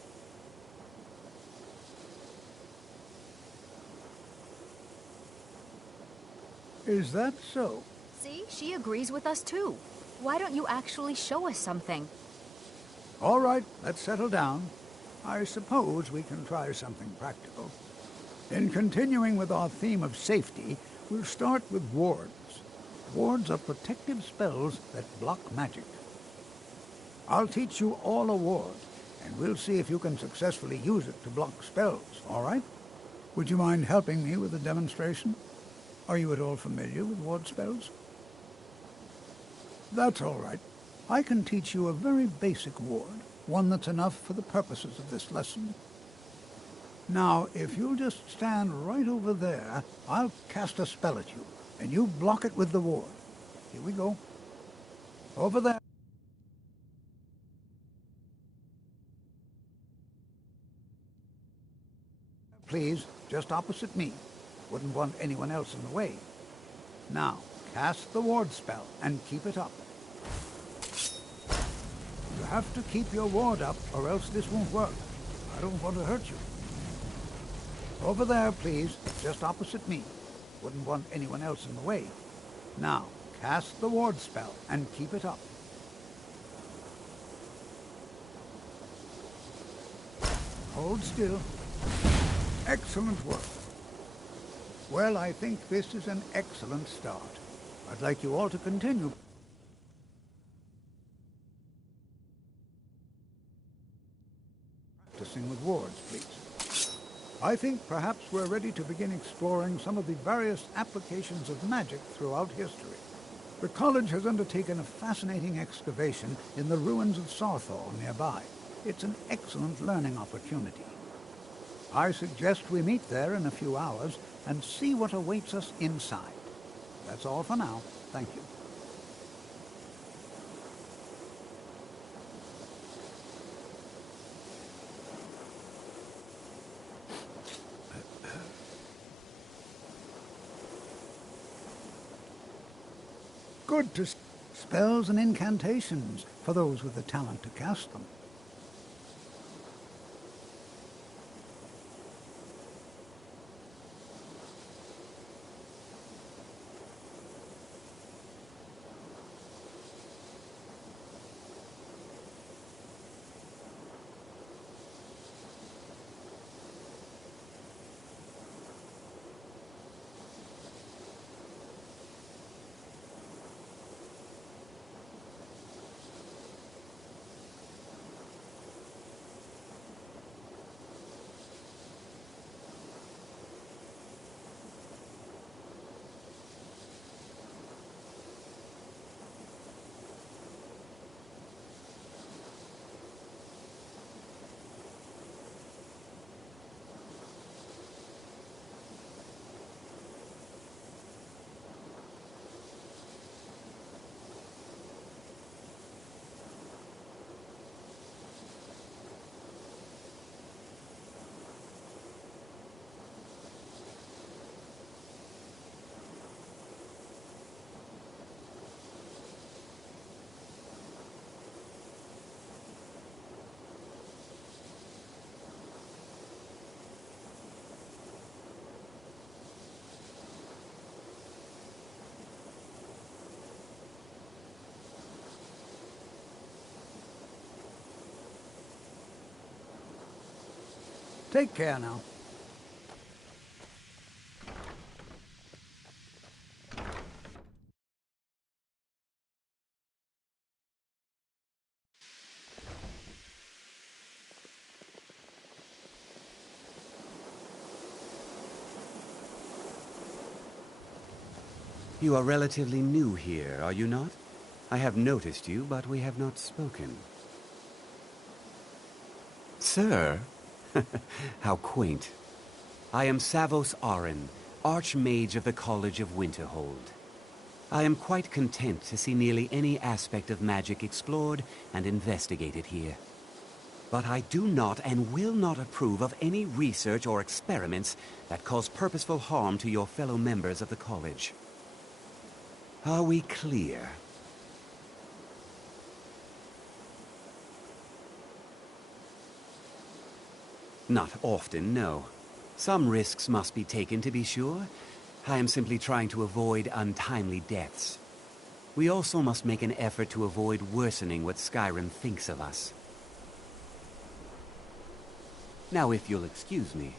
Is that so? See, she agrees with us too. Why don't you actually show us something? All right, let's settle down. I suppose we can try something practical. In continuing with our theme of safety, we'll start with wards. Wards are protective spells that block magic. I'll teach you all a ward, and we'll see if you can successfully use it to block spells, all right? Would you mind helping me with the demonstration? Are you at all familiar with ward spells? That's all right. I can teach you a very basic ward, one that's enough for the purposes of this lesson. Now, if you'll just stand right over there, I'll cast a spell at you, and you block it with the ward. Here we go. Over there. Please, just opposite me. Wouldn't want anyone else in the way. Now, cast the ward spell and keep it up. You have to keep your ward up, or else this won't work. I don't want to hurt you. Over there, please, just opposite me. Wouldn't want anyone else in the way. Now, cast the ward spell and keep it up. Hold still. Excellent work. Well, I think this is an excellent start. I'd like you all to continue. Practicing with wards, please. I think perhaps we're ready to begin exploring some of the various applications of magic throughout history. The college has undertaken a fascinating excavation in the ruins of Sarthal nearby. It's an excellent learning opportunity. I suggest we meet there in a few hours and see what awaits us inside. That's all for now. Thank you. good to spells and incantations for those with the talent to cast them. Take care now. You are relatively new here, are you not? I have noticed you, but we have not spoken. Sir? How quaint. I am Savos Arin, Archmage of the College of Winterhold. I am quite content to see nearly any aspect of magic explored and investigated here. But I do not and will not approve of any research or experiments that cause purposeful harm to your fellow members of the college. Are we clear? Not often, no. Some risks must be taken, to be sure. I am simply trying to avoid untimely deaths. We also must make an effort to avoid worsening what Skyrim thinks of us. Now, if you'll excuse me.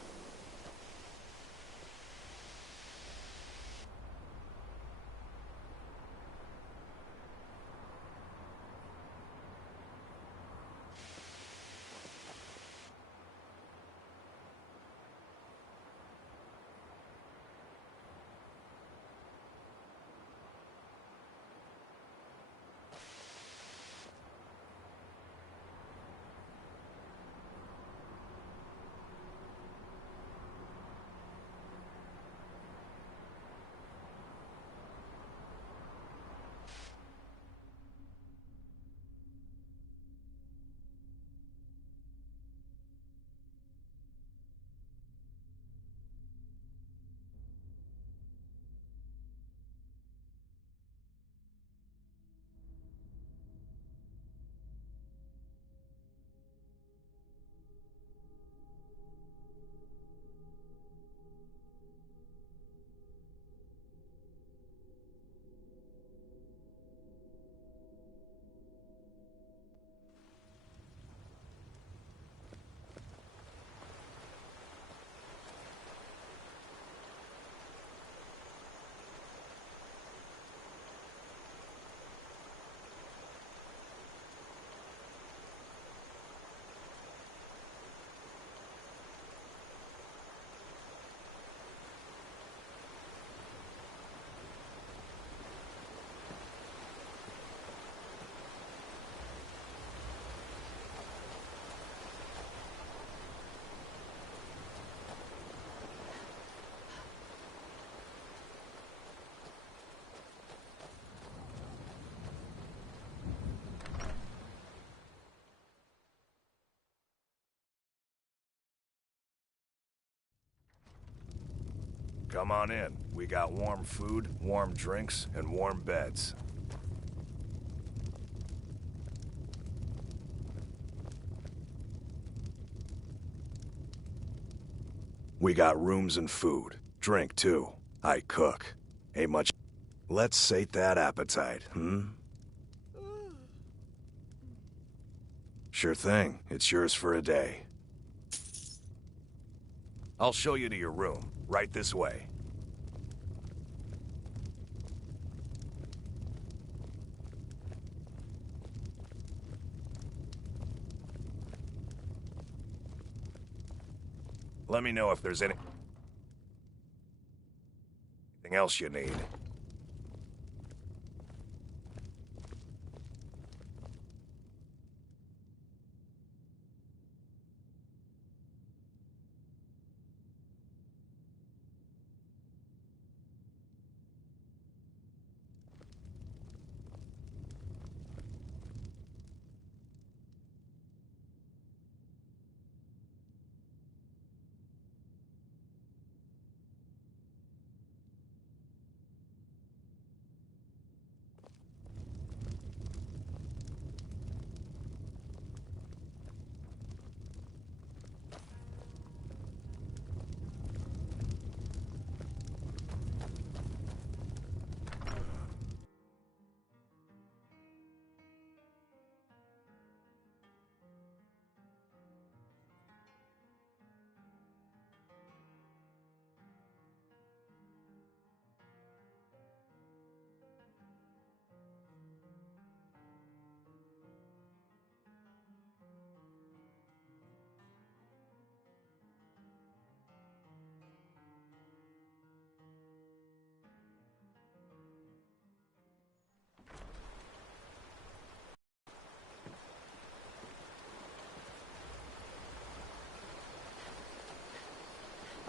Come on in. We got warm food, warm drinks, and warm beds. We got rooms and food. Drink, too. I cook. Ain't much... Let's sate that appetite, Sure thing. It's yours for a day. I'll show you to your room. Right this way. Let me know if there's anything else you need.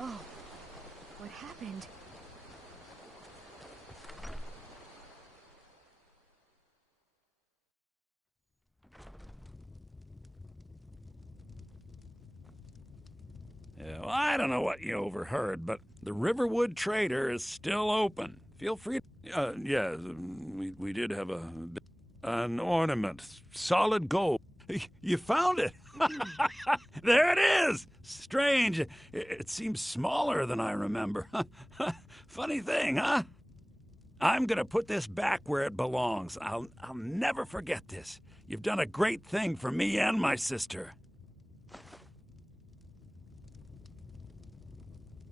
Oh, what happened? Yeah, well, I don't know what you overheard, but the Riverwood Trader is still open. Feel free to... yeah, we did have an ornament. Solid gold. You found it! There it is! Strange. It seems smaller than I remember. Funny thing, huh? I'm gonna put this back where it belongs. I'll never forget this. You've done a great thing for me and my sister.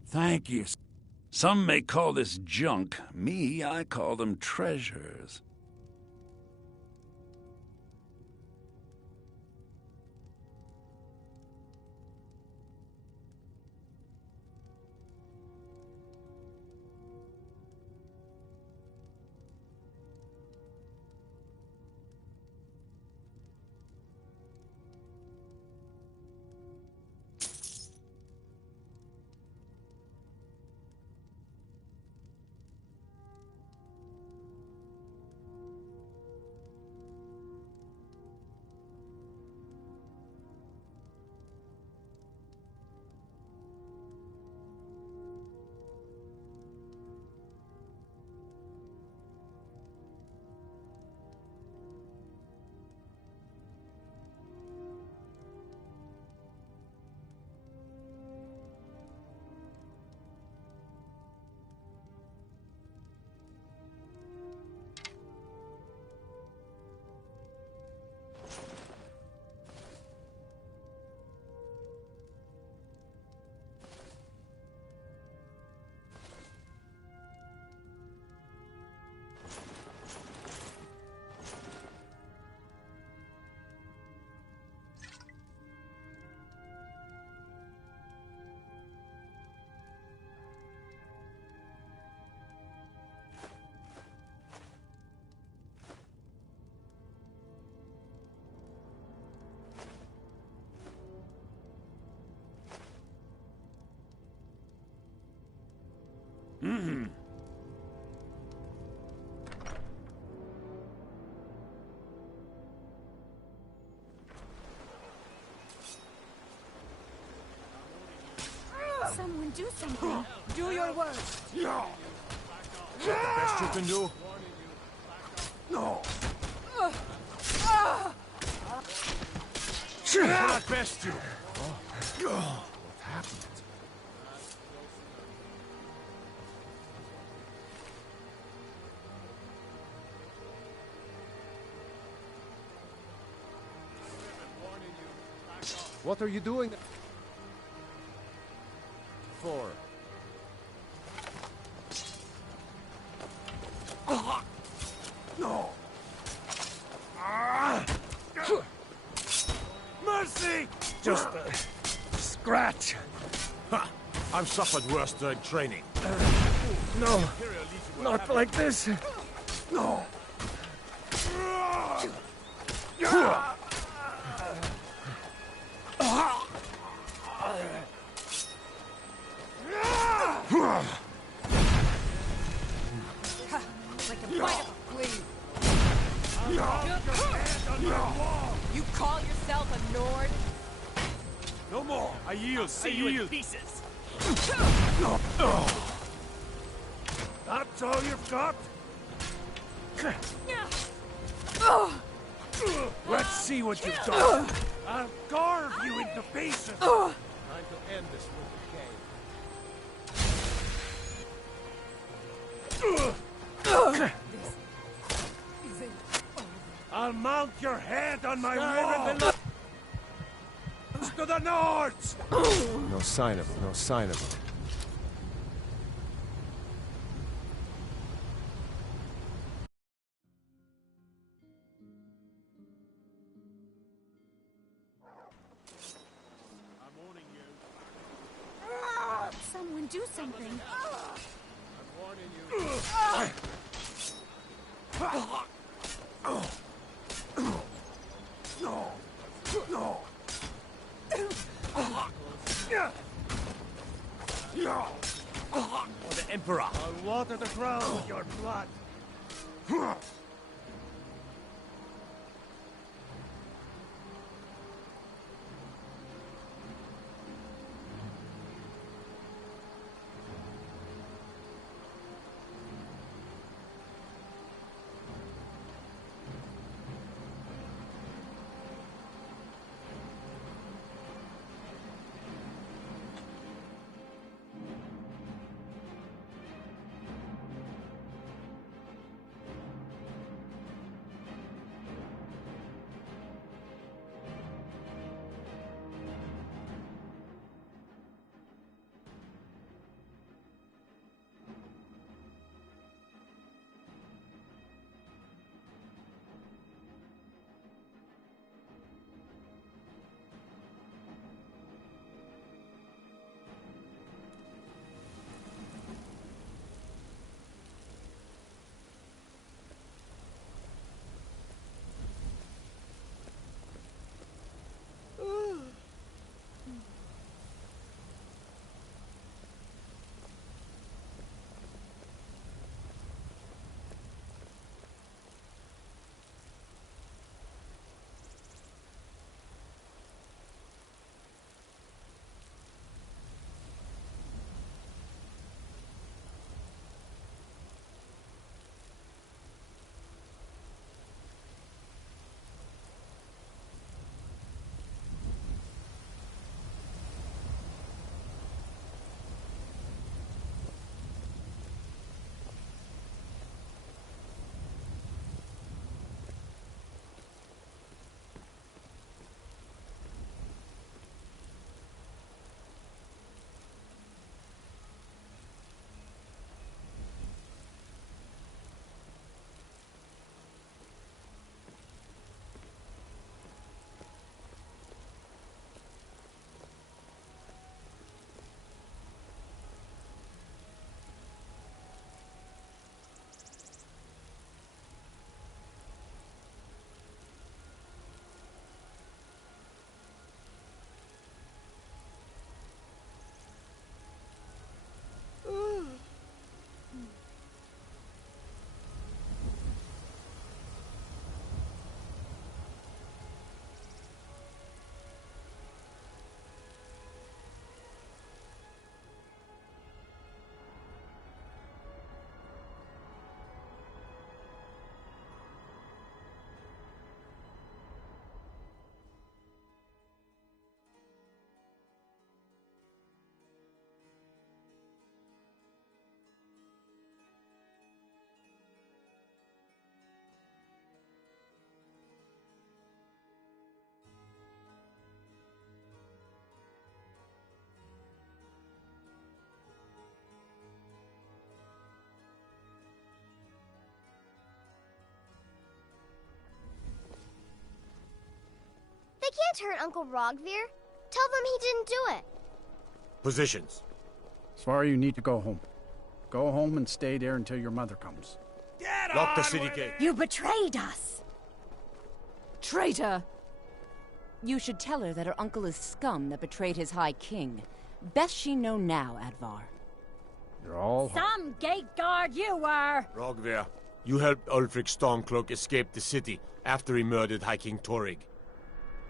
Thank you. Some may call this junk. Me, I call them treasures. Mm-hmm. Someone do something. Do your worst. Yeah. Is that the best you can do? No. Sure. Not best you. What happened? What are you doing? 4. No! Mercy! Just a scratch. Ha! I've suffered worse during training. No, not like this. No. Like a bite of a flea. You call yourself a Nord? No more! I yield! See I you in yield! pieces! That's all you've got? Let's see what you've done. I'll carve you into pieces. Time to end this wicked game. I'll mount your head on my wall. To the north! No sign of it, no sign of it. Someone do something. I'm warning you. No! No! For the Emperor! I'll water the ground with your blood. turn Uncle Rogvir? Tell them he didn't do it. Positions. Svar, you need to go home. Go home and stay there until your mother comes. Lock the city gate. You betrayed us! Traitor! You should tell her that her uncle is scum that betrayed his High King. Best she know now, Advar. You're all... Some gate guard you were! Rogvir, you helped Ulfric Stormcloak escape the city after he murdered High King Torrig.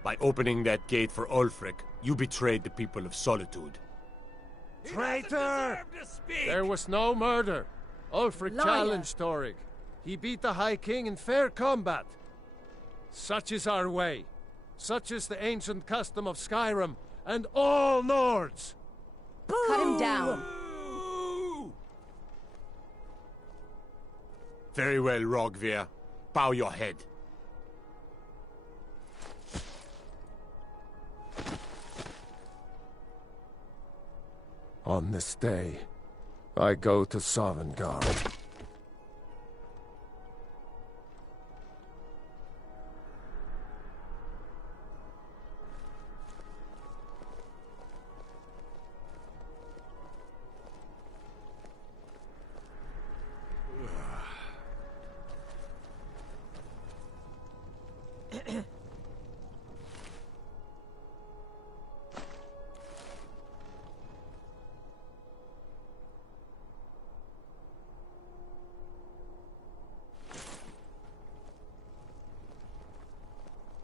By opening that gate for Ulfric, you betrayed the people of Solitude. Traitor! There was no murder. Ulfric challenged Torrig. He beat the High King in fair combat. Such is our way. Such is the ancient custom of Skyrim and all Nords. Cut him down. Very well, Rogvir. Bow your head. On this day, I go to Sovngarde.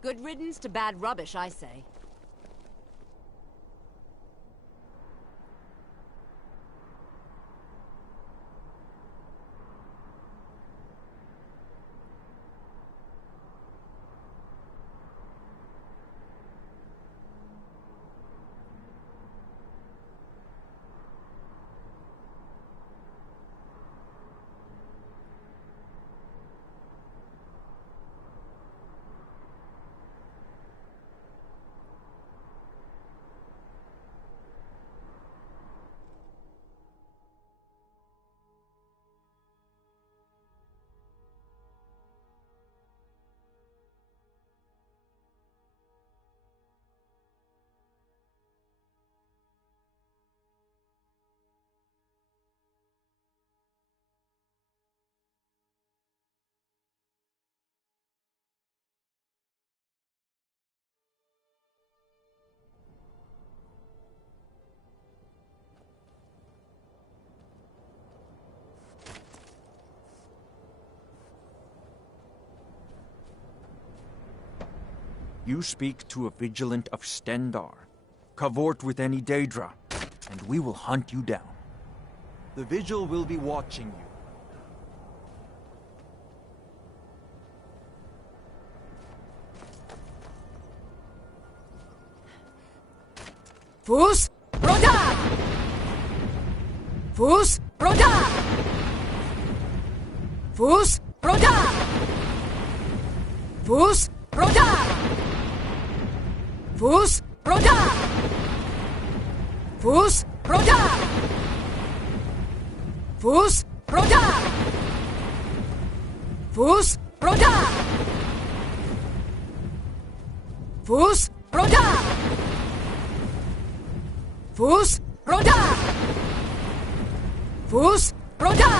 Good riddance to bad rubbish, I say. You speak to a vigilant of Stendar. Cavort with any Daedra, and we will hunt you down. The Vigil will be watching you. Fus Roda! Fus Roda! Fus Roda! Fus Roda! Fus Roda! Fus Roda! Fus Roda! Fus Roda! Fus Roda! Fus Roda! Fus Roda!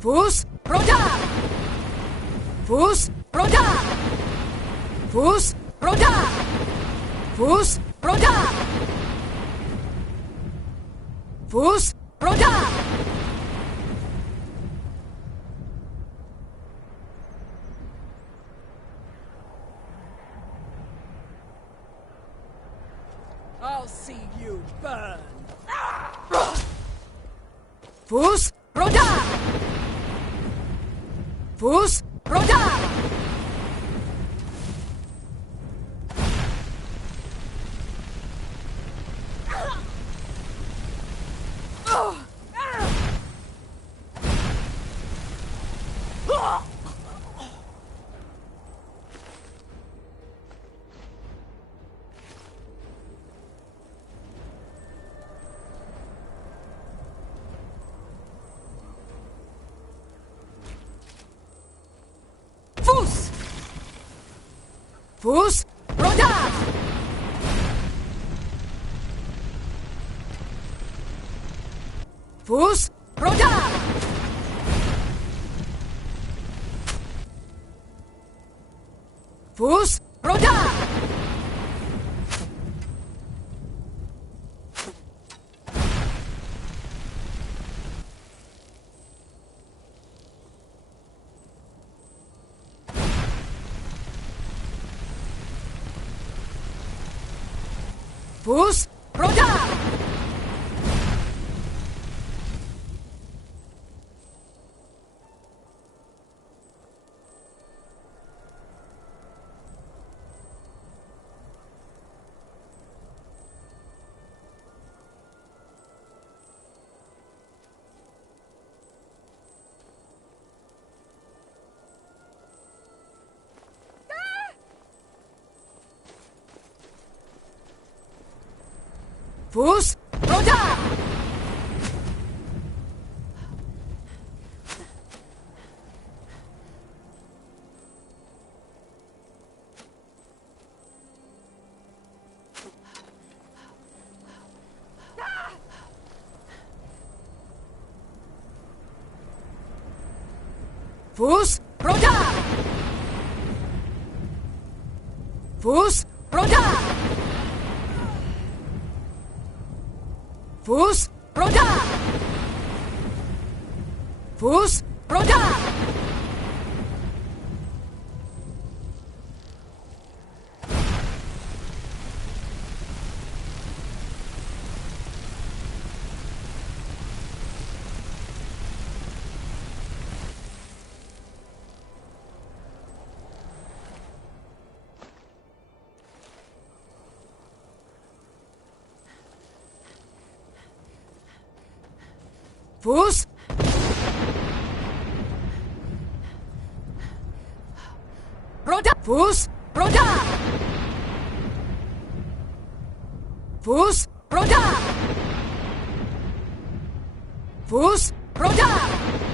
Fus Roda! Fus Roda! Fus Roda! Fus Roda! Fus Roda! I'll see you burn. Fus Roda! Fus Roda! Fus Roda! Fus Roda! Fus Roda! Fus Roda! Fus Roda! Fus Roda! Fus Roda! Fus Roda! Fus Roda! Fus Roda! Fus Roda! Fus Roda! Fus Roda!